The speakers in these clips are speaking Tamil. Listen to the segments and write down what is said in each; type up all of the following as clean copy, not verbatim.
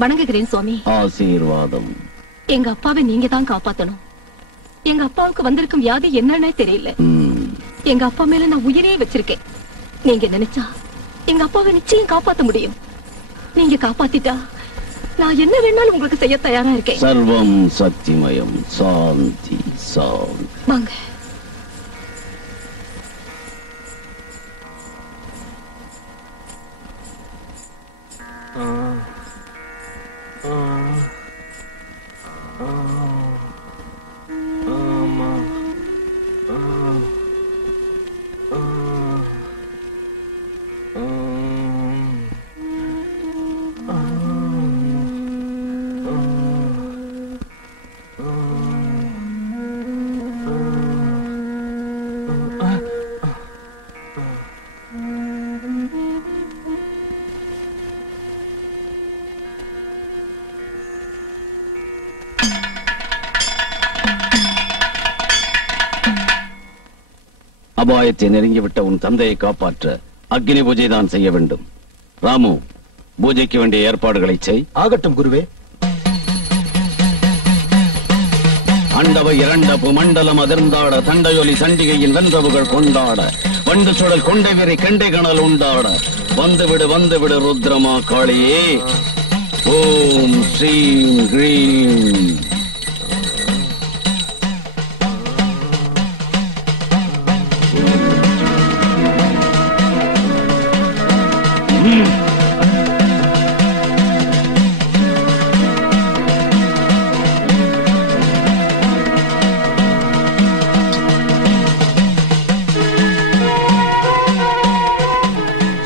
வணங்குகிறேன் சுவாமி. ஆசீர்வாதம். எங்க அப்பாவை நீங்க தான் காப்பாத்தணும். எங்க அப்பாவுக்கு வந்திருக்கும் வியாதி என்னன்னே தெரியல. எங்க அப்பா மேல நான் உயிரே வச்சிருக்கேன். நீங்க நினைச்சா எங்க அப்பாவை நிச்சயம் காப்பாத்த முடியும். நீங்க காப்பாத்திட்டா நான் என்ன வேணாலும் உங்களுக்கு செய்ய தயாரா இருக்கேன். சர்வம் சக்திமயம். சாந்தி சாந்தி. வாங்க. அபாயத்தை நெருங்கிவிட்ட உன் தந்தையை காப்பாற்ற அக்னி பூஜை தான் செய்ய வேண்டும். ராமு, பூஜைக்கு வேண்டிய ஏற்பாடுகளை செய். ஆகட்டும் குருவே. அண்டவ இரண்டப்பு மண்டலம் அதிர்ந்தாட தண்டையொலி சண்டிகையின் வென்றவுகள் கொண்டாட வண்டு சுடல் கொண்டை வீரை கண்டை கணல் உண்டாட வந்துவிடு ருத்ரமா காளியே. ஓம் ஸ்ரீம் கிரீம்.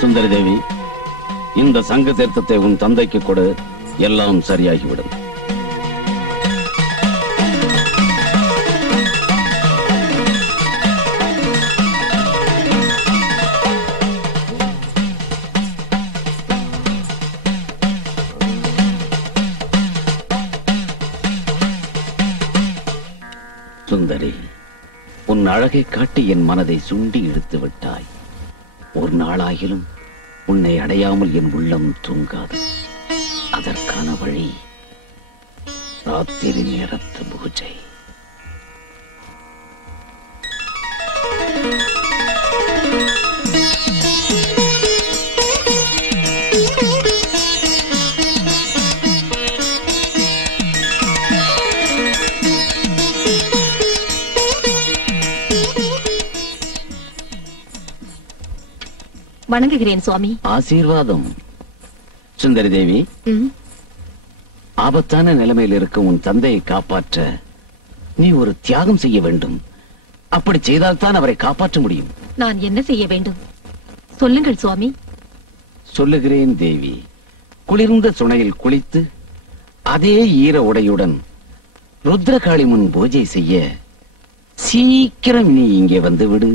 சுந்தரி தேவி, இந்த சங்க தீர்த்தத்தை உன் தந்தைக்கு கொடு. எல்லாம் சரியாகிவிடும். சுந்தரி, உன் அழகை காட்டி என் மனதை சுண்டி இழுத்து விட்டாய். ஒரு நாளாகிலும் உன்னை அடையாமல் என் உள்ளம் தூங்காது. அதற்கான வழி ராத்திரி நேரத்து பூஜை. வணங்குகிறேன் சுவாமி. ஆசீர்வாதம். சுந்தரி தேவி, ஆபத்தான நிலைமையில் இருக்கும் உன் தந்தையை காப்பாற்ற நீ ஒரு தியாகம் செய்ய வேண்டும். அப்படி செய்தால்தான் அவரை காப்பாற்ற முடியும். நான் என்ன செய்ய வேண்டும் சொல்லுங்கள் சுவாமி. சொல்லுகிறேன் தேவி. குளிர்ந்த சுனையில் குளித்து அதே ஈர உடையுடன் ருத்ரகாளி முன் பூஜை செய்ய சீக்கிரம் நீ இங்கே வந்து விடு.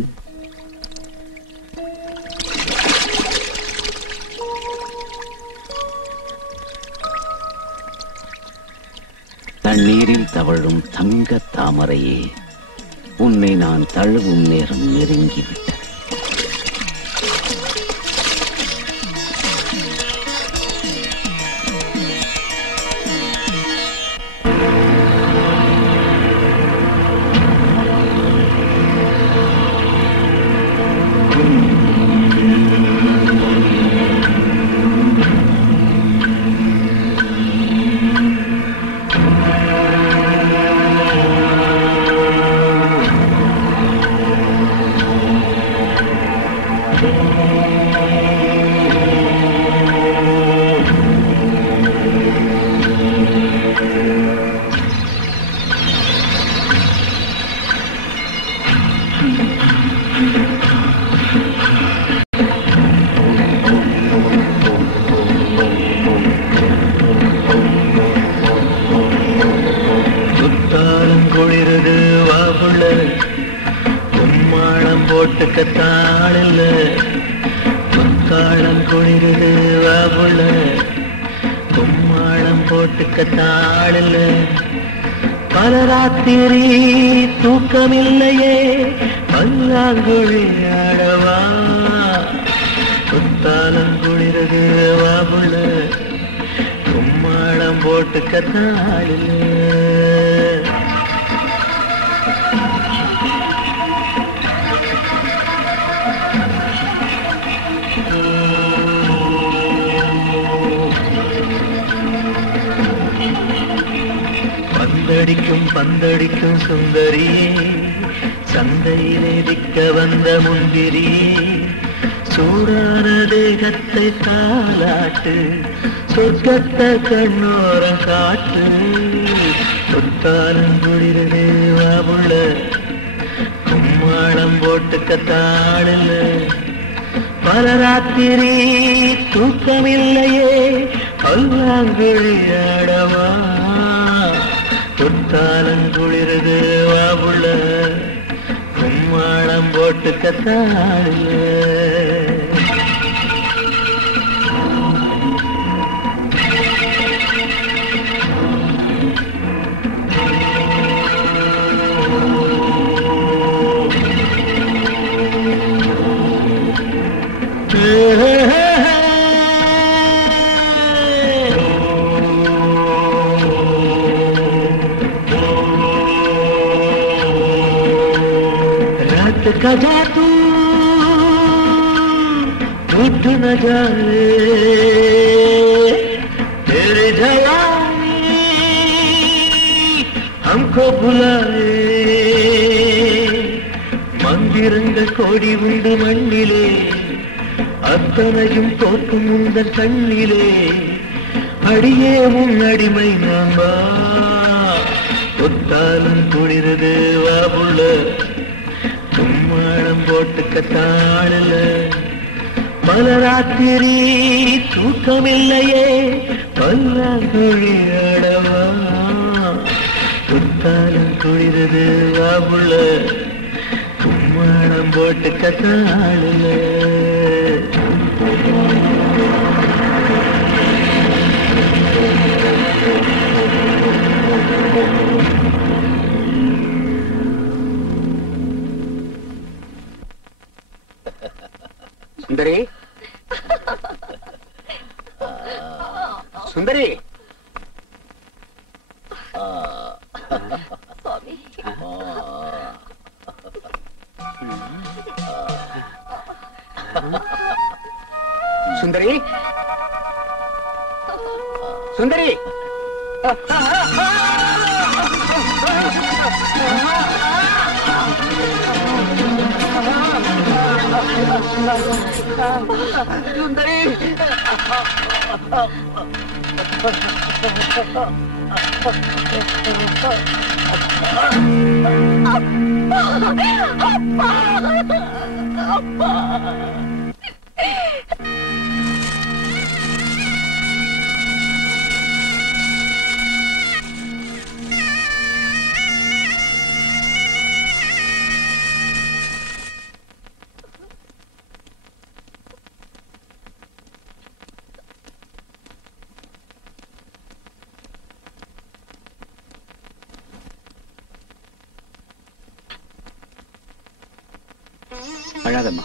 தண்ணீரில் தவழும் தங்க தாமரையே, உன்னை நான் தழுவும் நேரம் நெருங்கிவிட்டது. பலராத்திரி தூக்கமில்லையே, பல்லாங்குழி ஆடவா, புத்தாலங்குளிரது வாபுள்ள, கும்மாளம் போட்டுக்கத்தாளில்ல. பந்தடிக்கும் பந்தடிக்கும் சுந்தரியே, சந்தையிலே விற்க வந்த முந்திரியே, சூடான தேகத்தை தாலாட்டு, சொர்க்கத்தை கண்ணோரம் காட்டு, புத்தாலங்குளிரே வாபுள்ள, கும்மாளம் போட்டுக்கத்தாளில்ல. பலராத்திரி தூக்கமில்லையே, பல்லாங்குழி ஆடவா, புத்தாலங்குளிரது வாபுள்ள, கும்மாளம் போட்டுக்கத்தாளில்ல. का जादू टूट न जाए, तेरे जवानी हमको बुलाए. மந்திரங்கள் கோடி உண்டு மண்ணிலே, அத்தனையும் தோற்கும் உந்தன் கண்ணிலே, அடியே உன் அடிமை நான் வா, புத்தாலும் குளிரது வாபுள்ள, கும்மாளம் போட்டுக்கத்தாளில்ல. பலராத்திரி தூக்கமில்லையே, பல்லாங்குழி ஆடவா, புத்தாலம் குளிரது வாபுள்ள, கும்மாளம் போட்டுக்கத்தாளில்ல. சுந்தரி, சுந்தரி, சுந்தரி, சுந்தரி, சுந்தரி அழாதம்மா,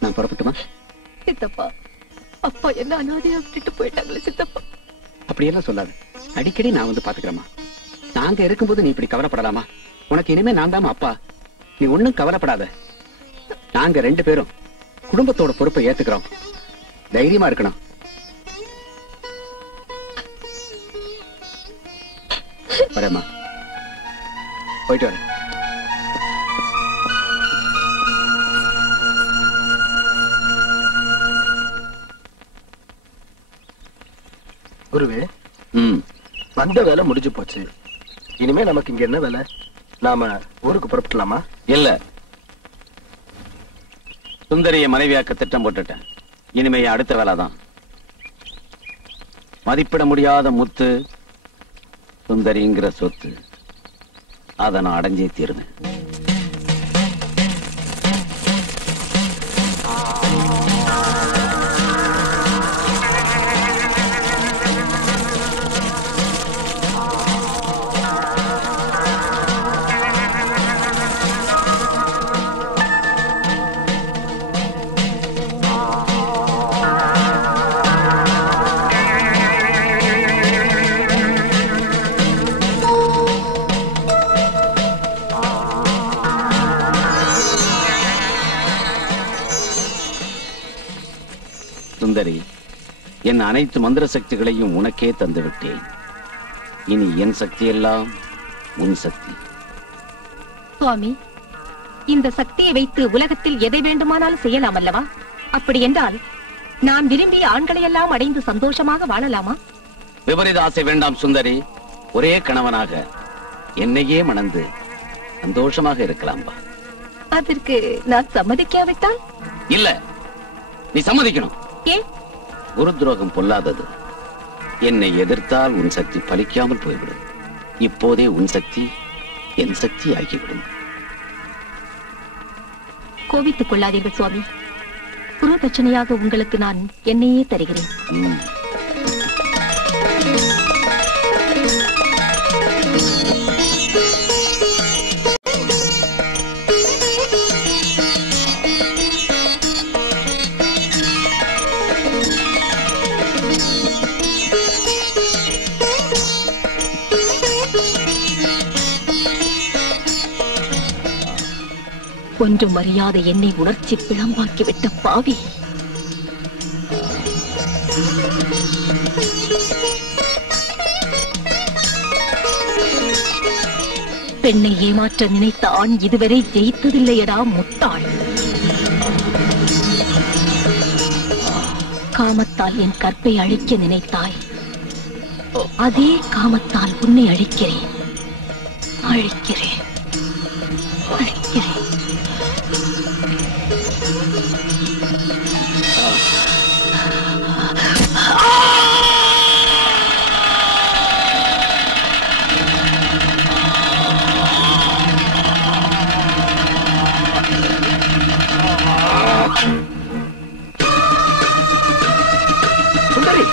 நான் புறப்பட்டுமா? சித்தப்பா, அப்பா என்ன அனாதையா விட்டுட்டு போயிட்டாங்களே சித்தப்பா. அப்படியெல்லாம் சொல்லாது. அடிக்கடி நான் வந்து பாத்துக்கிறேம்மா. நாங்க இருக்கும்போது நீ இப்படி கவலைப்படலாமா? உனக்கு இனிமே நான் தாமா அப்பா. நீ ஒண்ணும் கவலைப்படாத. நாங்க 2 பேரும் குடும்பத்தோட பொறுப்பை ஏத்துக்கிறோம். தைரியமா இருக்கணும். வரேம்மா, போயிட்டு வரேன். குருவே, வந்த வேலை முடிஞ்சு போச்சு. இனிமே நமக்கு இங்க என்ன வேலை? நாம ஊருக்கு புறப்படலாமா? இல்ல, சுந்தரிய மனைவியாக்க திட்டம் போட்டுட்டேன். இனிமே அடுத்த வேலைதான். மதிப்பிட முடியாத முத்து சுந்தரிங்கிற சொத்து. அதை நான் அடைஞ்சே தீருவேன். சுந்தரி, என் அனைத்து மந்திர சக்திகளையும் உனக்கே தந்து விட்டேன். இனி என் சக்தி எல்லாம் உன் சக்தி. சுவாமி, இந்த சக்தியை வைத்து உலகத்தில் எதை வேண்டுமானாலும் செய்யலாம் அல்லவா? அப்படி என்றால் நான் விரும்பிய ஆண்களை எல்லாம் அடைந்து சந்தோஷமாக வாழலாமா? விபரீத ஆசை வேண்டாம் சுந்தரி. ஒரே கணவனாக என்னையே மணந்து சந்தோஷமாக இருக்கலாம். அதற்கு நான் சம்மதிக்காவிட்டால்? இல்ல, நீ சம்மதிக்கணும். ஏன்? குரு துரோகம் பொல்லாதது. என்னை எதிர்த்தால் உன் சக்தி பலிக்காமல் போய்விடும். இப்போதே உன் சக்தி என் சக்தி ஆகிவிடும். கோபித்துக் கொள்ளாதீர்கள் சுவாமி. குரு தட்சணையாக உங்களுக்கு நான் என்னையே தருகிறேன். ஒன்றும் அறியாத என்னை உணர்ச்சி பிளம்பாக்கிவிட்ட பாவி. பெண்ணை ஏமாற்ற நினைத்த ஆண் இதுவரை ஜெயித்ததில்லையடா முட்டாள். காமத்தால் என் கற்பை அழிக்க நினைத்தாய். அதே காமத்தால் உன்னை அழிக்கிறேன், அழிக்கிறேன், அழிக்கிறேன். சுந்தரி,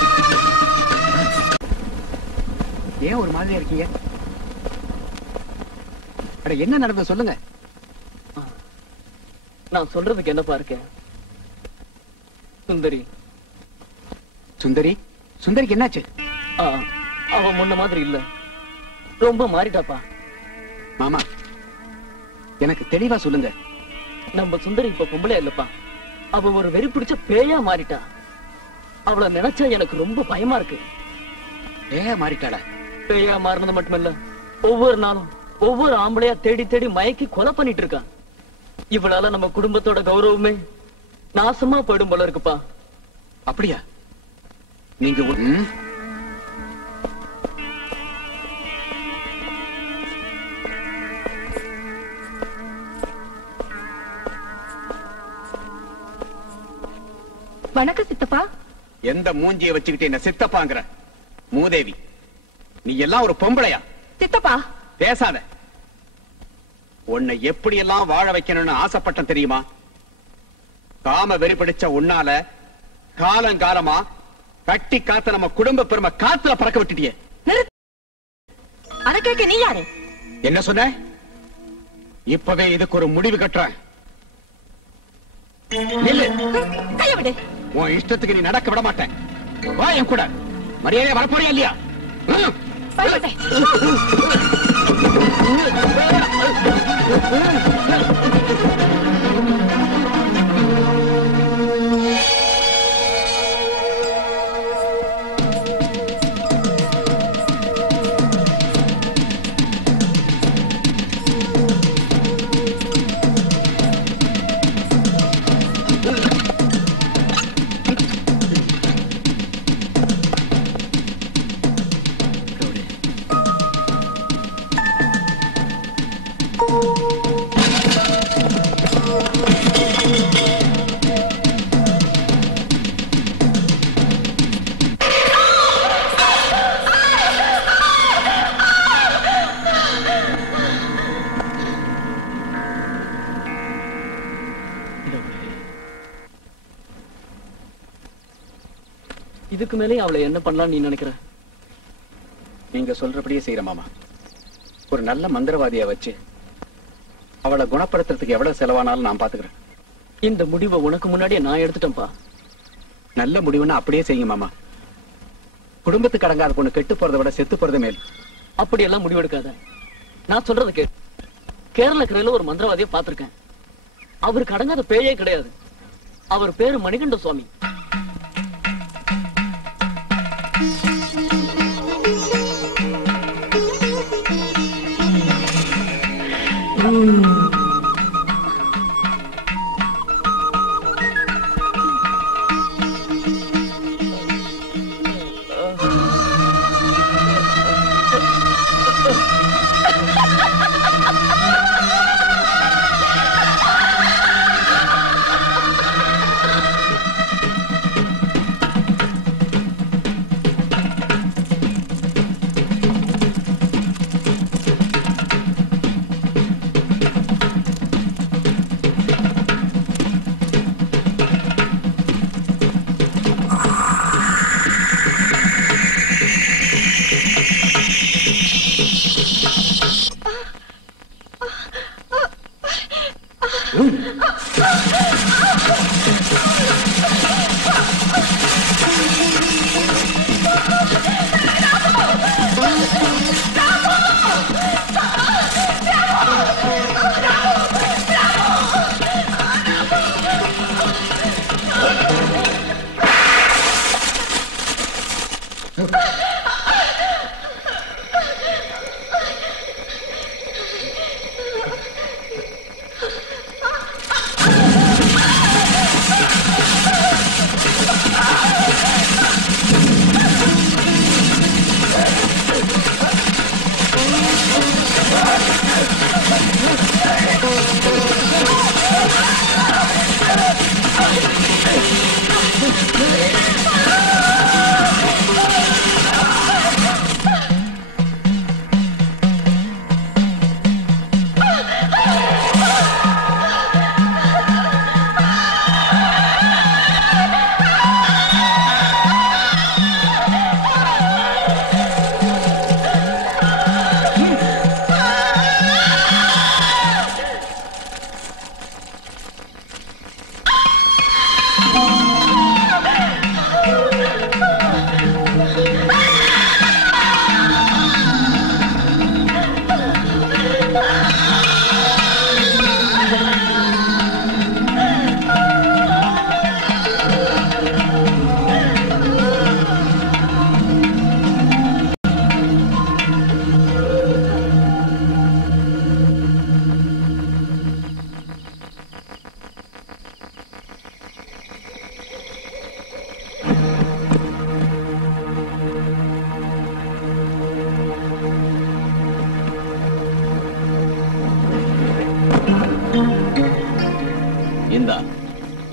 ஏன் ஒரு மாதிரியா இருக்கீங்க? அட, என்ன நடந்தது சொல்லுங்க. நான் சொல்றதுக்கு என்னப்பா இருக்கேன்? சுந்தரி சுந்தரி, சுந்தரிக்கு என்னாச்சு? அவ முன்ன மாதிரி இல்ல, ரொம்ப மாறிட்டாப்பா. மாமா, எனக்கு தெளிவா சொல்லுங்க. நம்ம சுந்தரி இப்ப பொம்பளையா இல்லப்பா. அவ ஒரு வெறி பிடிச்ச பேயா மாறிட்டா. அவளை நினைச்சா எனக்கு ரொம்ப பயமா இருக்கு. பேயா மாறிட்டாளா? பேயா மாறினது மட்டுமல்ல, ஒவ்வொரு நாளும் ஒவ்வொரு ஆம்பளையா தேடி தேடி மயக்கி கொலை பண்ணிட்டு இருக்கான். இவளால நம்ம குடும்பத்தோட கௌரவமே நாசமா போயிடும் போல இருக்குப்பா. அப்படியா? நீங்க வணக்கம் சித்தப்பா. எந்த மூஞ்சியை வச்சுக்கிட்டு என்ன சித்தப்பாங்கிற? மூதேவி, நீ எல்லாம் ஒரு பொம்பளையா? சித்தப்பா பேசாத. உன்னை எப்படி எல்லாம் வாழ வைக்கணும்னு ஆசைப்பட்டேன் தெரியுமா? காம வெறி பிடிச்ச உன்னால காலங்காலமா கட்டி காத்த நம்ம குடும்ப பெருமை காத்துல பறக்க விட்டுட்டியே. அத கேட்க நீ யாரு? என்ன சொன்ன? இப்பவே இதுக்கு ஒரு முடிவு கட்டுறேன். நில்லு. கைய விடு. உன் இஷ்டத்துக்கு நீ நடக்க விட மாட்டேன். வா என் கூட. மரியாதையா வரப்போறியா இல்லையா? இதுக்கு மேலே அவளை என்ன பண்ணலாம் நீ நினைக்கிற? நீங்க சொல்றபடியே செய்யற மாமா. ஒரு நல்ல மந்திரவாதிய வச்சு அவளை குணப்படுத்துறதுக்கு எவ்வளவு செலவானாலும் நான் பாத்துக்கிறேன். இந்த முடிவை உனக்கு முன்னாடியே நான் எடுத்துட்டேன்ப்பா. நல்ல முடிவுன்னா அப்படியே செய்யுங்க மாமா. குடும்பத்துக்கு அடங்காத பொண்ணு கெட்டு போறதை விட செத்து போறது மேல். அப்படியெல்லாம் முடிவெடுக்காத. நான் சொல்றத கேளு. கேரள கரையில ஒரு மந்திரவாதியை பார்த்திருக்கேன். அவருக்கு அடங்காத பேயே கிடையாது. அவர் பேரு மணிகண்ட சுவாமி.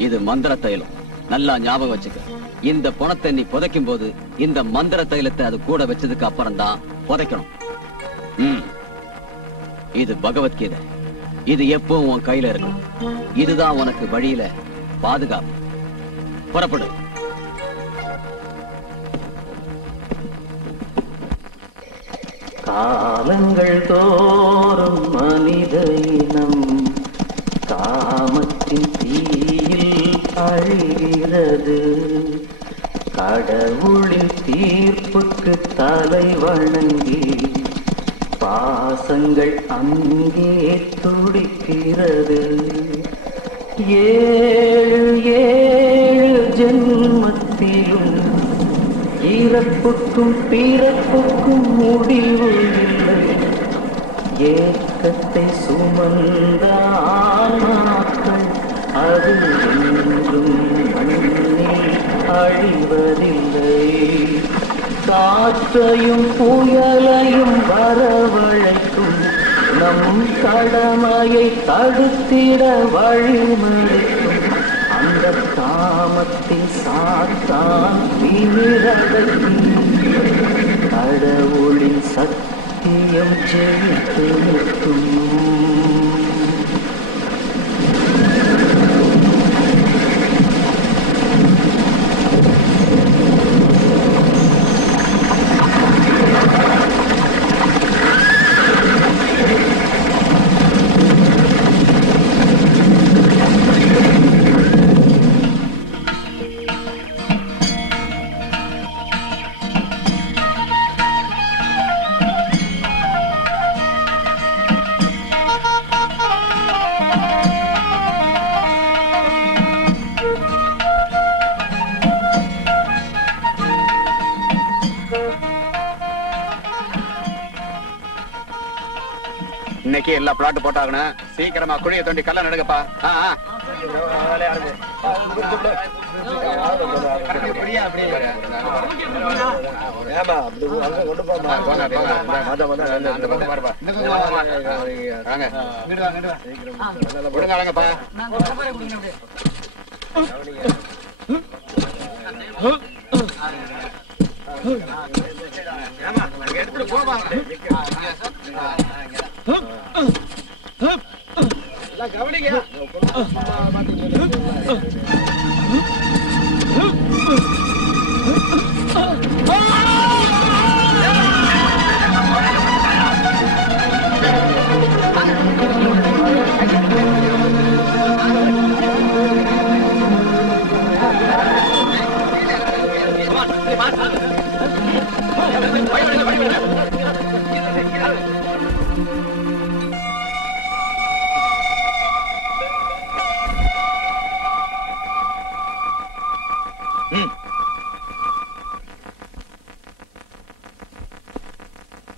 இது மந்திர தைலம், நல்லா ஞாபகம் வச்சுக்க. இந்த பணத்தை நீ புதைக்கும் போது இந்த மந்திர தைலத்தை அது கூட வச்சதுக்கு அப்புறம் தான் புதைக்கணும். இது பகவத்கீதை. இது எப்பவும் உன் கையில இருக்கும். இதுதான் உனக்கு வழியில பாதுகாப்பு. புறப்படு. காலங்கள் தோறும் மனித இனம் காமத்தின் தீயில் அழிகிறது. கடவுளின் தீர்ப்புக்கு தலை வணங்கி பாசங்கள் அங்கே துடிக்கிறது. 7 ஜென்மத்திலும் இறப்புக்கும் பிறப்புக்கும் முடிவு இல்லை. ஏக்கத்தை சுமந்த ஆன்மாக்கள் அது என்றும் மண்ணில் அழிவதில்லை. காற்றையும் புயலையும் வரவழைக்கும் நம் கடமையை தடுத்திட வழிமறிக்கும் அந்த காமத்தின் சாத்தான் திமிரடக்கி கடவுளின் சத்தியம் ஜெயித்து நிற்கும். இன்னைக்கு எல்லா பிளாட் போட்டாகணும். சீக்கிரமா குழிய தோண்டி கல்ல நடுங்கப்பா.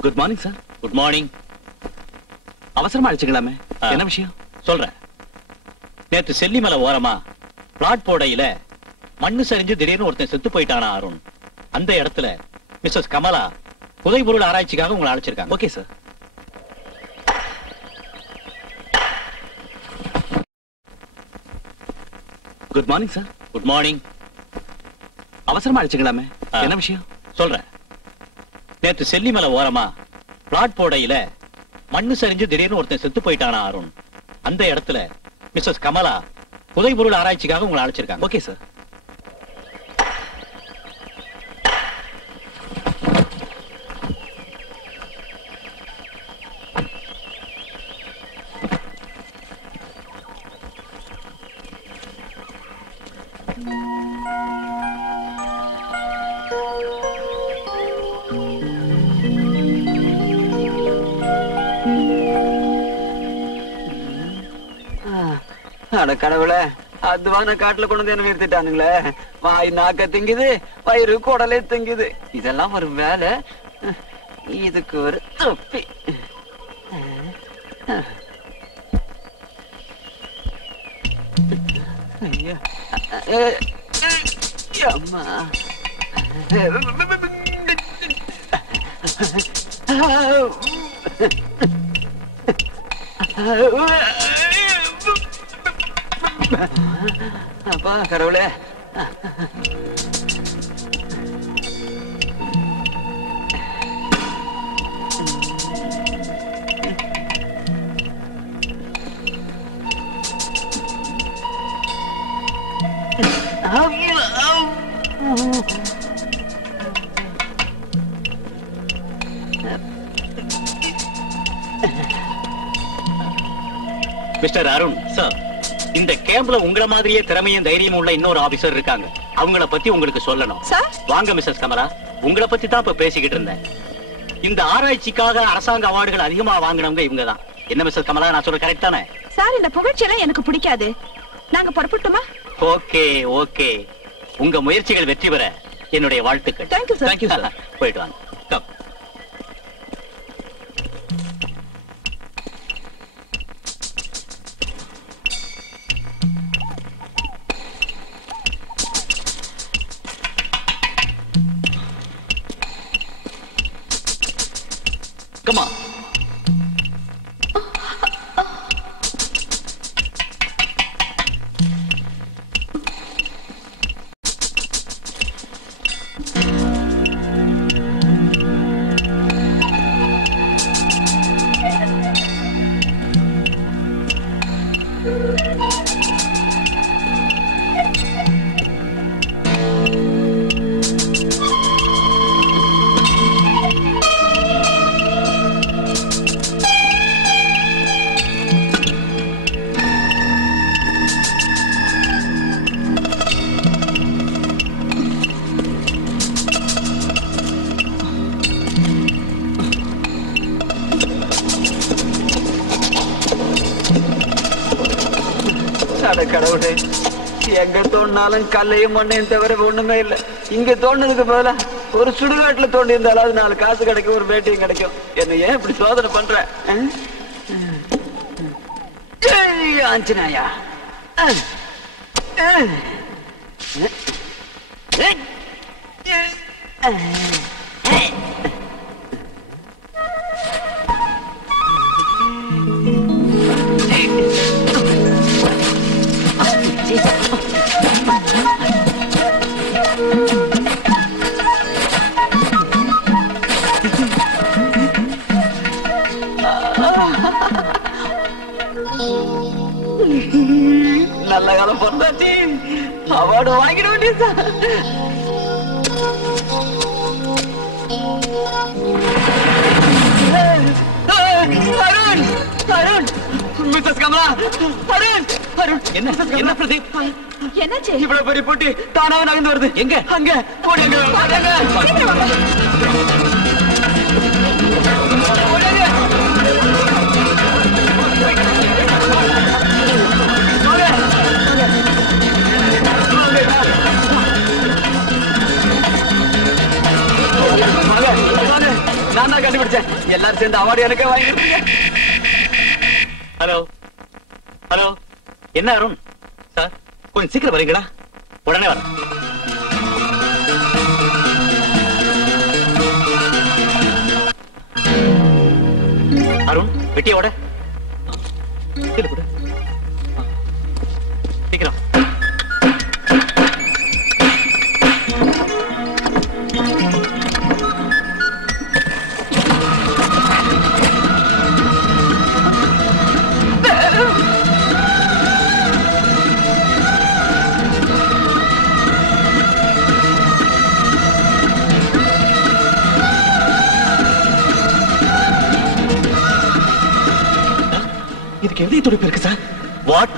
Good morning sir. Good morning. அவசரமா அடிச்சுக்கலாமே, என்ன விஷயம்? சொல்றேன். நேற்று செல்லிமலை ஓரமா பிளாட் போடையில மண்ணு சரிஞ்சு திடீர்னு ஒருத்தன் செத்து போயிட்டானா அருண். அந்த இடத்துல மிஸ்ஸஸ் கமலா புதைபொருள் ஆராய்ச்சிக்காக உங்களை அழைச்சிருக்காங்க. Okay sir. Good morning sir. Good morning. அவசரமா அடிச்சுக்கலாமே, என்ன விஷயம்? சொல்றேன். நேற்று செல்லிமலை ஓரமா பிளாட் போடையில மண்ணு சரிஞ்சு திடீர்னு ஒருத்தன் செத்து போயிட்டானா அருண். அந்த இடத்துல மிஸ்ஸஸ் கமலா புதைபொருள் ஆராய்ச்சிக்காக உங்களை அழைச்சிருக்காங்க. Okay sir. அட கடவுளே, அதுவான காட்டுல கொண்டு வந்து என்ன நிறுத்திட்டானுங்களே. வாய் நாக்க திங்குது, வயிறு குடலே திங்குது. இதெல்லாம் ஒரு வேலை, இதுக்கு ஒரு தொப்பி. ஐயா அம்மா, அப்பா கடவுளே. மிஸ்டர் அருண் சார், இந்த கேம்ப்ல உங்கள மாதிரியே திறமையும் தைரியமும் உள்ள இன்னொரு ஆபீசர் இருக்காங்க. அவங்கள பத்தி உங்களுக்கு சொல்லணும். வாங்க மிஸ்ஸஸ் கமலா, உங்களை பத்தி தான் இப்ப பேசிக்கிட்டு இருந்தேன். இந்த ஆராய்ச்சிக்காக அரசாங்க அவார்டுகள் அதிகமா வாங்கினவங்க இவங்க தான். என்ன மிஸ்ஸஸ் கமலா, நான் சொல்ற கரெக்ட் தானே? சார், இந்த புகழ்ச்சியெல்லாம் எனக்கு பிடிக்காது. நாங்க புறப்பட்டுமா? ஓகே ஓகே, உங்க முயற்சிகள் வெற்றி பெற என்னுடைய வாழ்த்துக்கள். Thank you sir. Thank you sir. போயிட்டு வாங்க. கம். Come on. கடவுளே, எங்க தோண்டினாலும் கல்லையும் மண்ணையும் தவிர ஒண்ணுமே இல்ல. இங்க தோண்டதுக்கு பதிலா ஒரு சுடுகாட்டுல தோண்டி இருந்தாலும் அது 4 காசு கிடைக்கும், ஒரு வேட்டையும் கிடைக்கும். என்ன ஏன் இப்படி சோதனை பண்ற? ஆஞ்சனாயா, நல்ல காலம் பொறுத்தாச்சு, அவார்டு வாங்கிட வேண்டியது. அருண், அருண், மிஸ்ஸஸ் கமலா, அருண், அருண், என்ன பிரதீப், என்னாச்சு? இவ்வளவு பெரிய போட்டி தானாவே நகர்ந்து வருது. எங்க? அங்க ஓடுங்க, நான் தான் கண்டுபிடிச்சேன். எல்லாரும் சேர்ந்து அவார்டு எனக்கே வாங்கி. ஹலோ ஹலோ, என்ன அருண் சார், கொஞ்சம் சீக்கிரம் வரீங்களா? உடனே வரேன். அருண், வெட்டியோட சீக்கிரம். இதுக்கு எந்த துடிப்பு இருக்கு சார்? வாட்?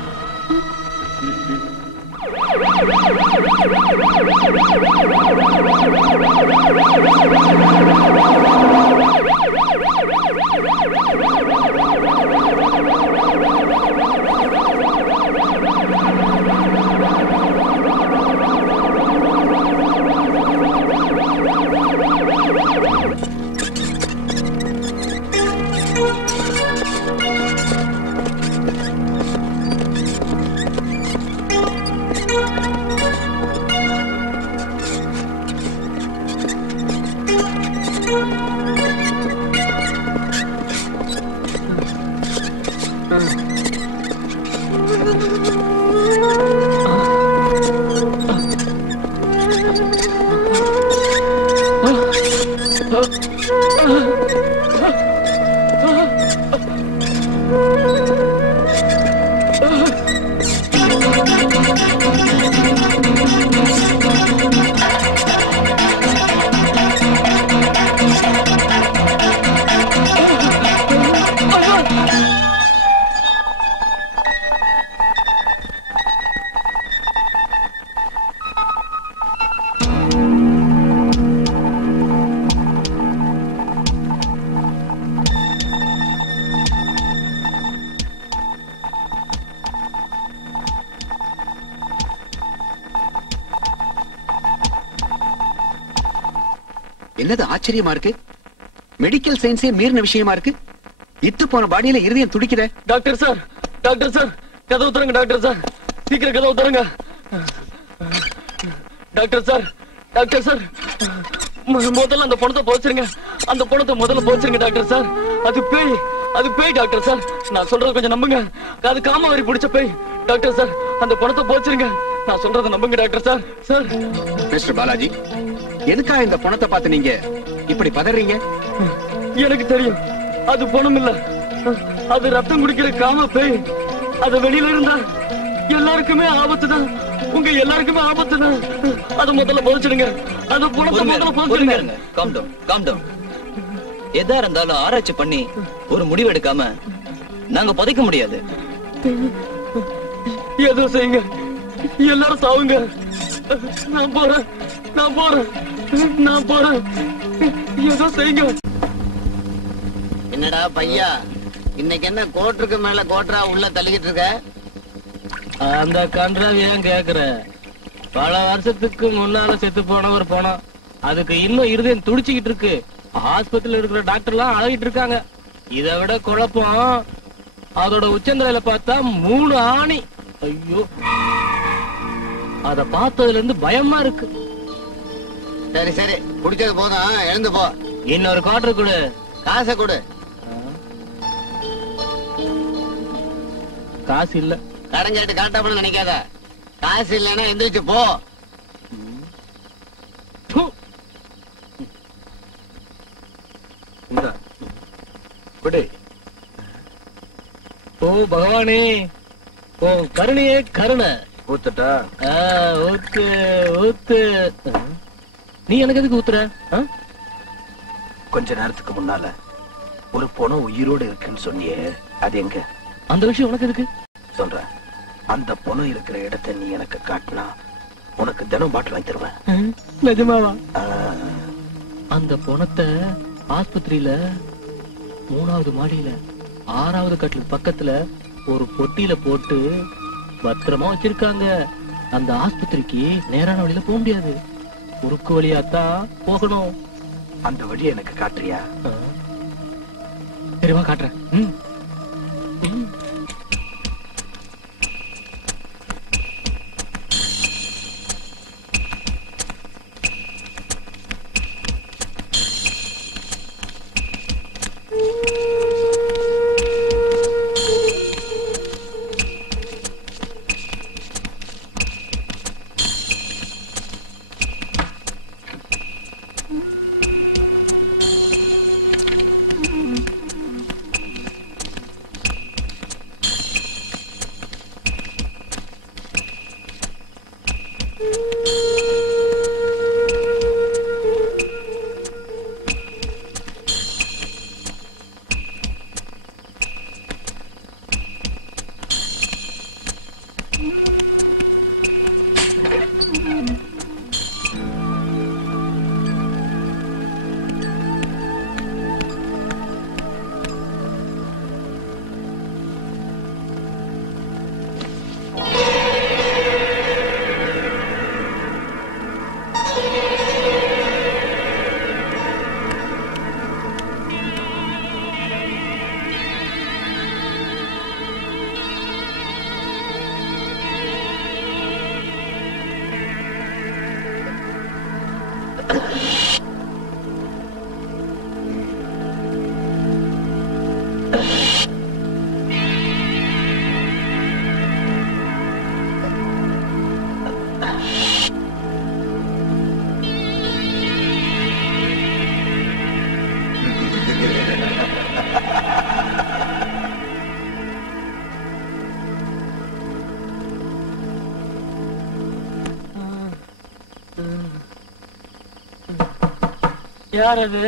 என்னது ஆச்சரியமா இருக்கு? மெடிக்கல் சயின்ஸே மீறின விஷயமா இருக்கு. இத்து போன பாடியில இருதயம் துடிக்குதே. டாக்டர் சார், டாக்டர் சார், கதவு திறங்க டாக்டர் சார், சீக்கிரம் கதவு திறங்க. டாக்டர் சார், டாக்டர் சார், முதல்ல அந்த பணத்தை போச்சிருங்க. அந்த பணத்தை முதல்ல போச்சிருங்க டாக்டர் சார். அது பேய், அது பேய் டாக்டர் சார். நான் சொல்றது கொஞ்சம் நம்புங்க. அது காமவரி பிடிச்ச பேய் டாக்டர் சார். அந்த பணத்தை போச்சிருங்க. நான் சொல்றதை நம்புங்க doctor sir. Sir mister Balaji, எதுக்கா இந்த பணத்தை பார்த்து நீங்க இப்படி பதறீங்க? எனக்கு தெரியும், அது பணம் இல்ல, அது ரத்தம் குடிக்கிற காம பேய். அது வெளியில இருந்தா எல்லாருக்குமே ஆபத்து தான். உங்க எல்லாருக்குமே ஆபத்து தான். அது முதல்ல புதைச்சிடுங்க. அது பணத்தை முதல்ல புதைச்சிடுங்க. Calm down, calm down. எதா இருந்தாலும் ஆராய்ச்சி பண்ணி ஒரு முடிவு எடுக்காம நாங்க புதைக்க முடியாது. ஏதோ செய்யுங்க, எல்லாரும் சாவுங்க. நான் போறேன், நான் போறேன், நான் போறேன். ஏதோ செய்யுங்க. என்னடா பையா, இன்னைக்கு என்ன கோட்டருக்கு மேல கோட்டரா உள்ள தள்ளிக்கிட்டு இருக்க? அந்த கன்றாவி ஏன் கேக்குற? பல வருஷத்துக்கு முன்னால செத்து போன ஒரு பணம், அதுக்கு இன்னும் இருதயம் துடிச்சுக்கிட்டு இருக்கு. ஆஸ்பத்திரியில இருக்கிற டாக்டர் எல்லாம் அழகிட்டு இருக்காங்க. இதை விட குழப்பம், அதோட உச்சந்தலையில பார்த்தா 3 ஆணி. ஐயோ, அத பார்த்ததுல இருந்து பயமா இருக்கு. சரி சரி, குடிச்சது போதும், எழுந்து போ. இன்னொரு குவார்டர் கொடு. காசை கொடு. காசு இல்ல. கடன் கேட்டு காட்டாமனு நினைக்காத. காசு இல்லைன்னா எந்திரிச்சு போ. குடு. ஓ பகவானே, ஓ கருணையே கருணை. ஊத்துட்டா? ஊத்து ஊத்து. நீ எனக்கு எதுக்கு ஊத்துற? கொஞ்ச நேரத்துக்கு முன்னால ஒரு பணம் உயிரோடு இருக்குன்னு சொன்னியே, அது எங்க? அந்த விஷயம் உனக்கு எதுக்கு? சொல்றேன். அந்த பணம் இருக்கிற இடத்தை நீ எனக்கு காட்டினா உனக்கு தினம் பாட்டில் வாங்கி தருவேன். நிஜமாவா? அந்த பணத்தை ஆஸ்பத்திரியில 3வது மாடியில 6வது கட்டில் பக்கத்துல ஒரு பொட்டியில போட்டு பத்திரமா வச்சிருக்காங்க. அந்த ஆஸ்பத்திரிக்கு நேரான வழியில போக முடியாது, குறுக்கு வழியாத்தான் போகணும். அந்த வழியை எனக்கு காட்டுறியா? சரிவா காட்டுறேன். யார் அது?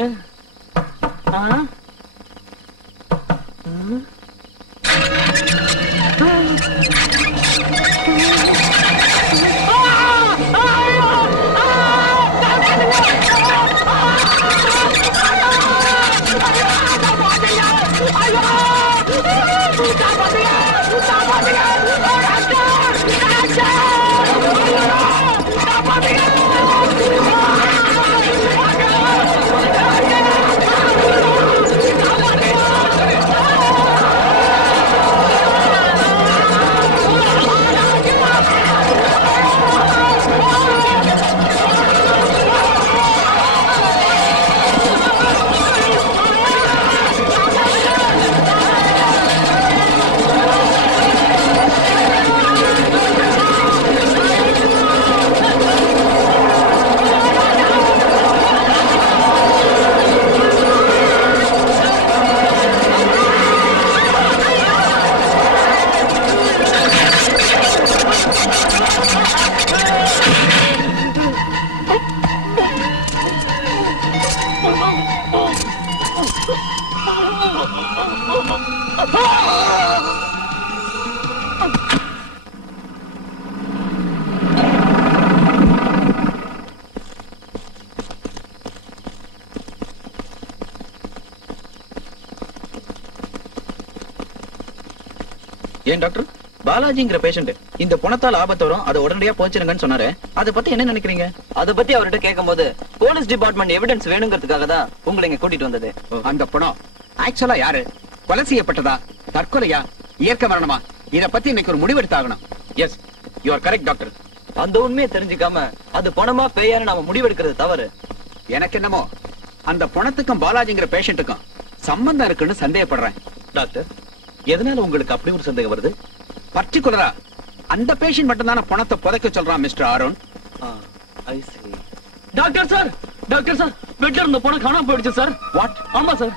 ஏன் டாக்டர், பாலாஜிங்கிற பேஷண்ட் இந்த பணத்தால் ஆபத்து வரும், அதை உடனடியா போச்சிருங்கன்னு சொன்னாரு. அதை பத்தி என்ன நினைக்கிறீங்க? அதை பத்தி அவர்கிட்ட கேட்கும் போது போலீஸ் டிபார்ட்மெண்ட் எவிடன்ஸ் வேணுங்கிறதுக்காக தான் உங்களை இங்க கூட்டிட்டு வந்தது. அந்த பணம் ஆக்சுவலா யாரு? கொலை செய்யப்பட்டதா, தற்கொலையா, இயற்கை மரணமா? இத பத்தி இன்னைக்கு ஒரு முடிவெடுத்தாகணும். Yes, you are correct doctor. அந்த உண்மையை தெரிஞ்சுக்காம அது பணமா பேயான்னு நாம முடிவெடுக்கிறது தவறு. எனக்கு என்னமோ அந்த பணத்துக்கும் பாலாஜிங்கிற பேஷண்ட்டுக்கும் சம்பந்தம் இருக்குன்னு சந்தேகப்படுறேன். டாக்டர், எதனால உங்களுக்கு அப்படி ஒரு சந்தேகம் வருது? பர்டிகுலரா அந்த பேஷண்ட் மட்டும் தானே பணத்தை புதைக்க சொல்றான் mister Arun. Doctor sir, doctor sir, பெட்ல இருந்த பணம் காணாம போயிடுச்சு சார். வாட்? ஆமா சார்.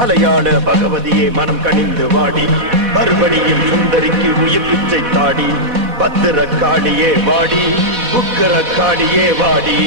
மலையாள பகவதியே மனம் கனிந்து வாடி, மறுபடியும் சுந்தரிக்கு உயிர் பிச்சை தாடி, பத்திர காடியே வாடி, புக்கர காடியே வாடி.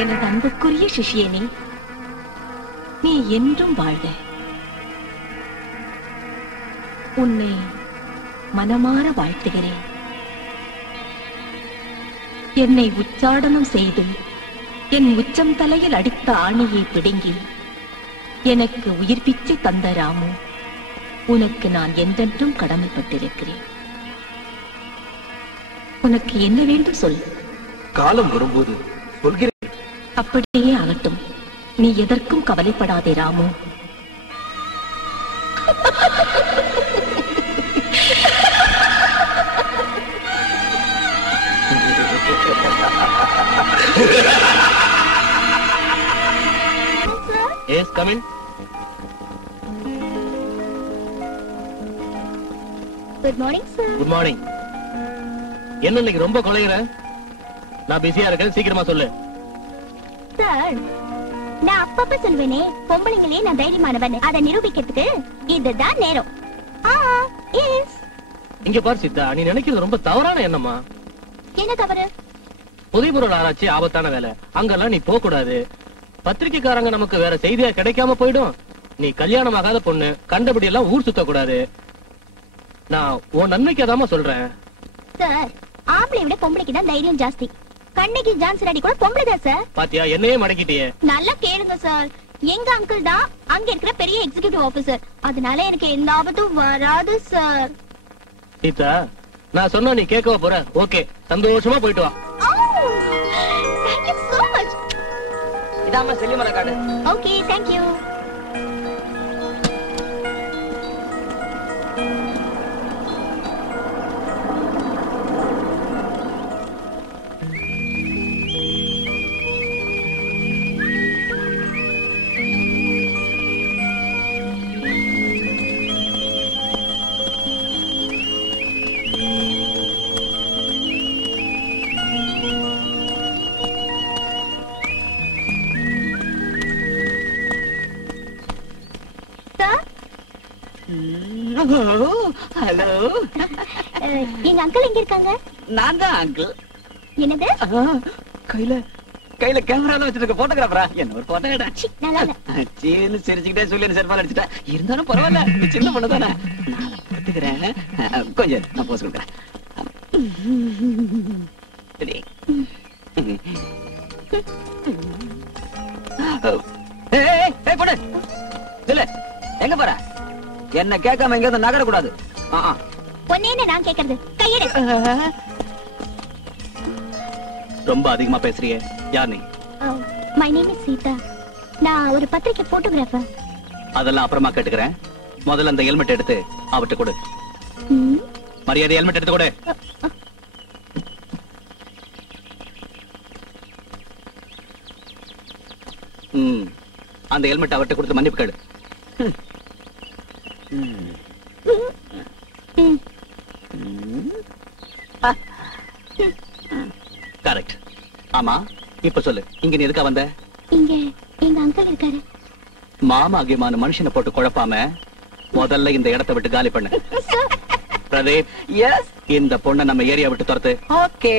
எனது அன்புக்குரிய சிஷியனே, நீ என்றும் வாழ்க. உன்னை மனமாற வாழ்த்துகிறேன். என்னை உச்சாடனம் செய்து என் உச்சம் தலையில் அடித்த ஆணியை பிடுங்கி எனக்கு உயிர் பிச்சை தந்த ராமு, உனக்கு நான் என்றென்றும் கடமைப்பட்டிருக்கிறேன். உனக்கு என்ன வேண்டும் சொல். காலம் வரும்போது சொல்கிறேன். அப்படியே ஆகட்டும். நீ எதற்கும் கவலைப்படாதே Ramu. Yes, come in. Good morning sir. Good morning. என்ன இன்னைக்கு ரொம்ப கொலைகிற? நான் பிஸியா இருக்கேன், சீக்கிரமா சொல்லு. சார், நான் அப்பப்ப சொல்வேனே பொம்பளைங்களே நான் தைரியமானவன், அதை நிரூபிக்கிறதுக்கு இதுதான் நேரம். எஸ். இங்க பாரு சீதா, நீ நினைக்கிறது ரொம்ப தவறான எண்ணமா. என்ன தவறு? புதைபொருள் ஆராய்ச்சி ஆபத்தான வேலை, அங்கெல்லாம் நீ போக கூடாது. பத்திரிக்கைக்காரங்க நமக்கு வேற செய்தியா கிடைக்காம போயிடும். நீ கல்யாணம் ஆகாத பொண்ணு, கண்டபடி எல்லாம் ஊர் சுத்த கூடாது. நான் உன் நன்மைக்காதாம சொல்றேன். சார், ஆம்பளை விட பொம்பளைக்கு தான் தைரியம் ஜாஸ்தி. கண்ணகி ஜான்சன் அடி கூட பொம்பளை தான் சார். பாத்தியா, என்னையே மடக்கிட்டியே. நல்லா கேளுங்க சார், எங்க அங்கிள் தான் அங்க இருக்கிற பெரிய எக்ஸிகியூட்டிவ் ஆபீசர். அதனால எனக்கு எந்த ஆபத்தும் வராது சார். சீதா, நான் சொன்னா நீ கேட்கவா போற? ஓகே, சந்தோஷமா போயிட்டு வா. Thank you so much. இதாம செல்லிமலை காடு. Okay, thank you. ஹலோ, எங்க அங்கிள் எங்க இருக்காங்க? நான் தான் அங்கிள். என்னது? கையில கையில கேமரா வச்சிருக்க போட்டோகிராஃபரா? என்ன ஒரு போட்டோ எடு. நல்லா இல்ல. சீனு சிரிச்சுக்கிட்டே சொல்லி செருமால் அடிச்சுட்டேன். இருந்தாலும் பரவாயில்ல, நீ சின்ன பொண்ணு தானே, நான் பொறுத்துக்கிறேன். கொஞ்சம் நான் போஸ் கொடுக்குறேன். பொண்ணு இல்ல, எங்க போற? என்ன கேட்காம எங்க நகரக்கூடாது. ஒன்னே நான் கேக்குறது கையெடு. ரொம்ப அதிகமா பேசுறியே, யார் நீ? My name is Sita. நான் ஒரு பத்திரிகை போட்டோகிராஃபர். அதெல்லாம் அப்புறமா கேட்டுக்கிறேன். முதல்ல அந்த ஹெல்மெட் எடுத்து அவட்ட கொடு. மரியாதை ஹெல்மெட் எடுத்து கொடு. அந்த ஹெல்மெட் அவட்ட கொடுத்து மன்னிப்பு கேளு. கரெக்ட். ஆமா, இப்ப சொல்லு, இங்க நீ எதுக்கா வந்த? இங்க எங்க அங்கிள் இருக்காரு. மாமா அகிமான மனுஷனை போட்டு குழப்பாம முதல்ல இந்த இடத்தை விட்டு காலி பண்ணு. பிரதீப், எஸ், இந்த பொண்ணை நம்ம ஏரியா விட்டு துரத்து. ஓகே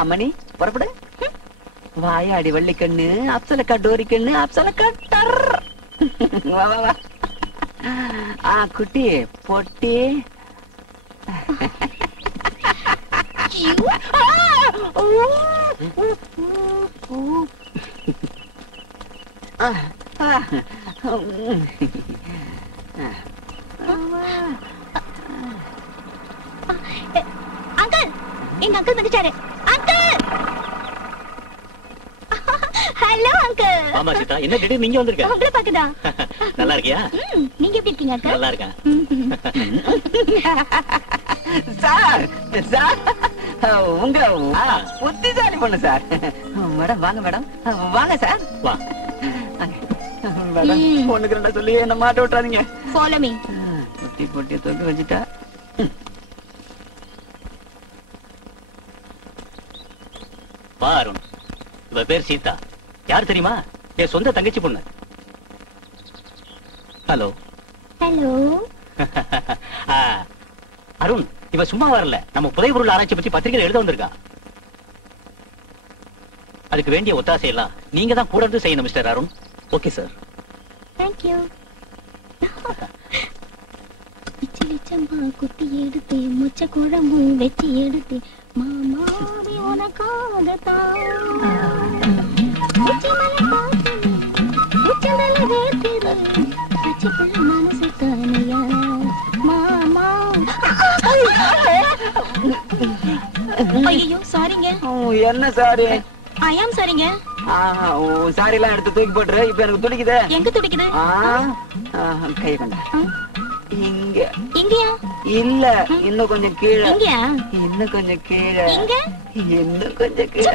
அம்மணி, புறப்படு. வாயாடி வள்ளிக்கண்ணு, அப்சலக்கா டோரிக்கண்ணு, அப்சலக்கா டர். வா வா வா. குட்டி பொட்டி. அங்கிள், எங்க அங்கிள் வந்துட்டாரு. Uncle, hello uncle. ஆமா சீதா, என்ன திடீர்னு நீங்க வந்திருக்க? உங்களை பாக்குதா? நல்லா இருக்கியா? நீங்க எப்படி இருக்கீங்க அங்கிள்? நல்லா இருக்கேன். சார், சார், உங்க புத்திசாலி பொண்ணு சார். மேடம் வாங்க, மேடம் வாங்க சார். வா மேடம், பொண்ணுக்கு ரெண்டா சொல்லி என்ன மாட்ட விட்டுறாதீங்க. Follow me. பொட்டி பொட்டியை தொட்டு வச்சுட்டா. வா அருண், இவ பேர் சீதா. யார் தெரியுமா? என் சொந்த தங்கச்சி பொண்ணு. ஹலோ. ஹலோ. அருண், இவ சும்மா வரல, நம்ம புதை பொருள் ஆராய்ச்சி பத்தி பத்திரிகையில் எழுத வந்திருக்கா. அதுக்கு வேண்டிய ஒத்தாசை எல்லாம் நீங்க தான் கூட இருந்து செய்யணும் mister Arun. Okay sir. Thank you. இச்சலிச்சம்பா குத்தி எடுத்து முச்ச குழம்பு வெச்சி எடுத்து மாமாவே உனக்காக தான் உச்சந்தல வேத்திரு பச்சைக்குள்ள மனசு தானையா மாமா. ஐயோ சாரிங்க. என்ன சாரி? ஐ ஆம் சாரிங்க. சாரி எல்லாம் எடுத்து தூக்கி போட்டுரு. இப்ப எனக்கு துடிக்குது. எங்க துடிக்குது? கை கொண்டா. இங்க. இங்கயா? இல்ல, இன்னும் கொஞ்சம் கீழே. இங்கயா? இன்னும் கொஞ்சம் கீழே. இங்க? இன்னும் கொஞ்சம் கீழே.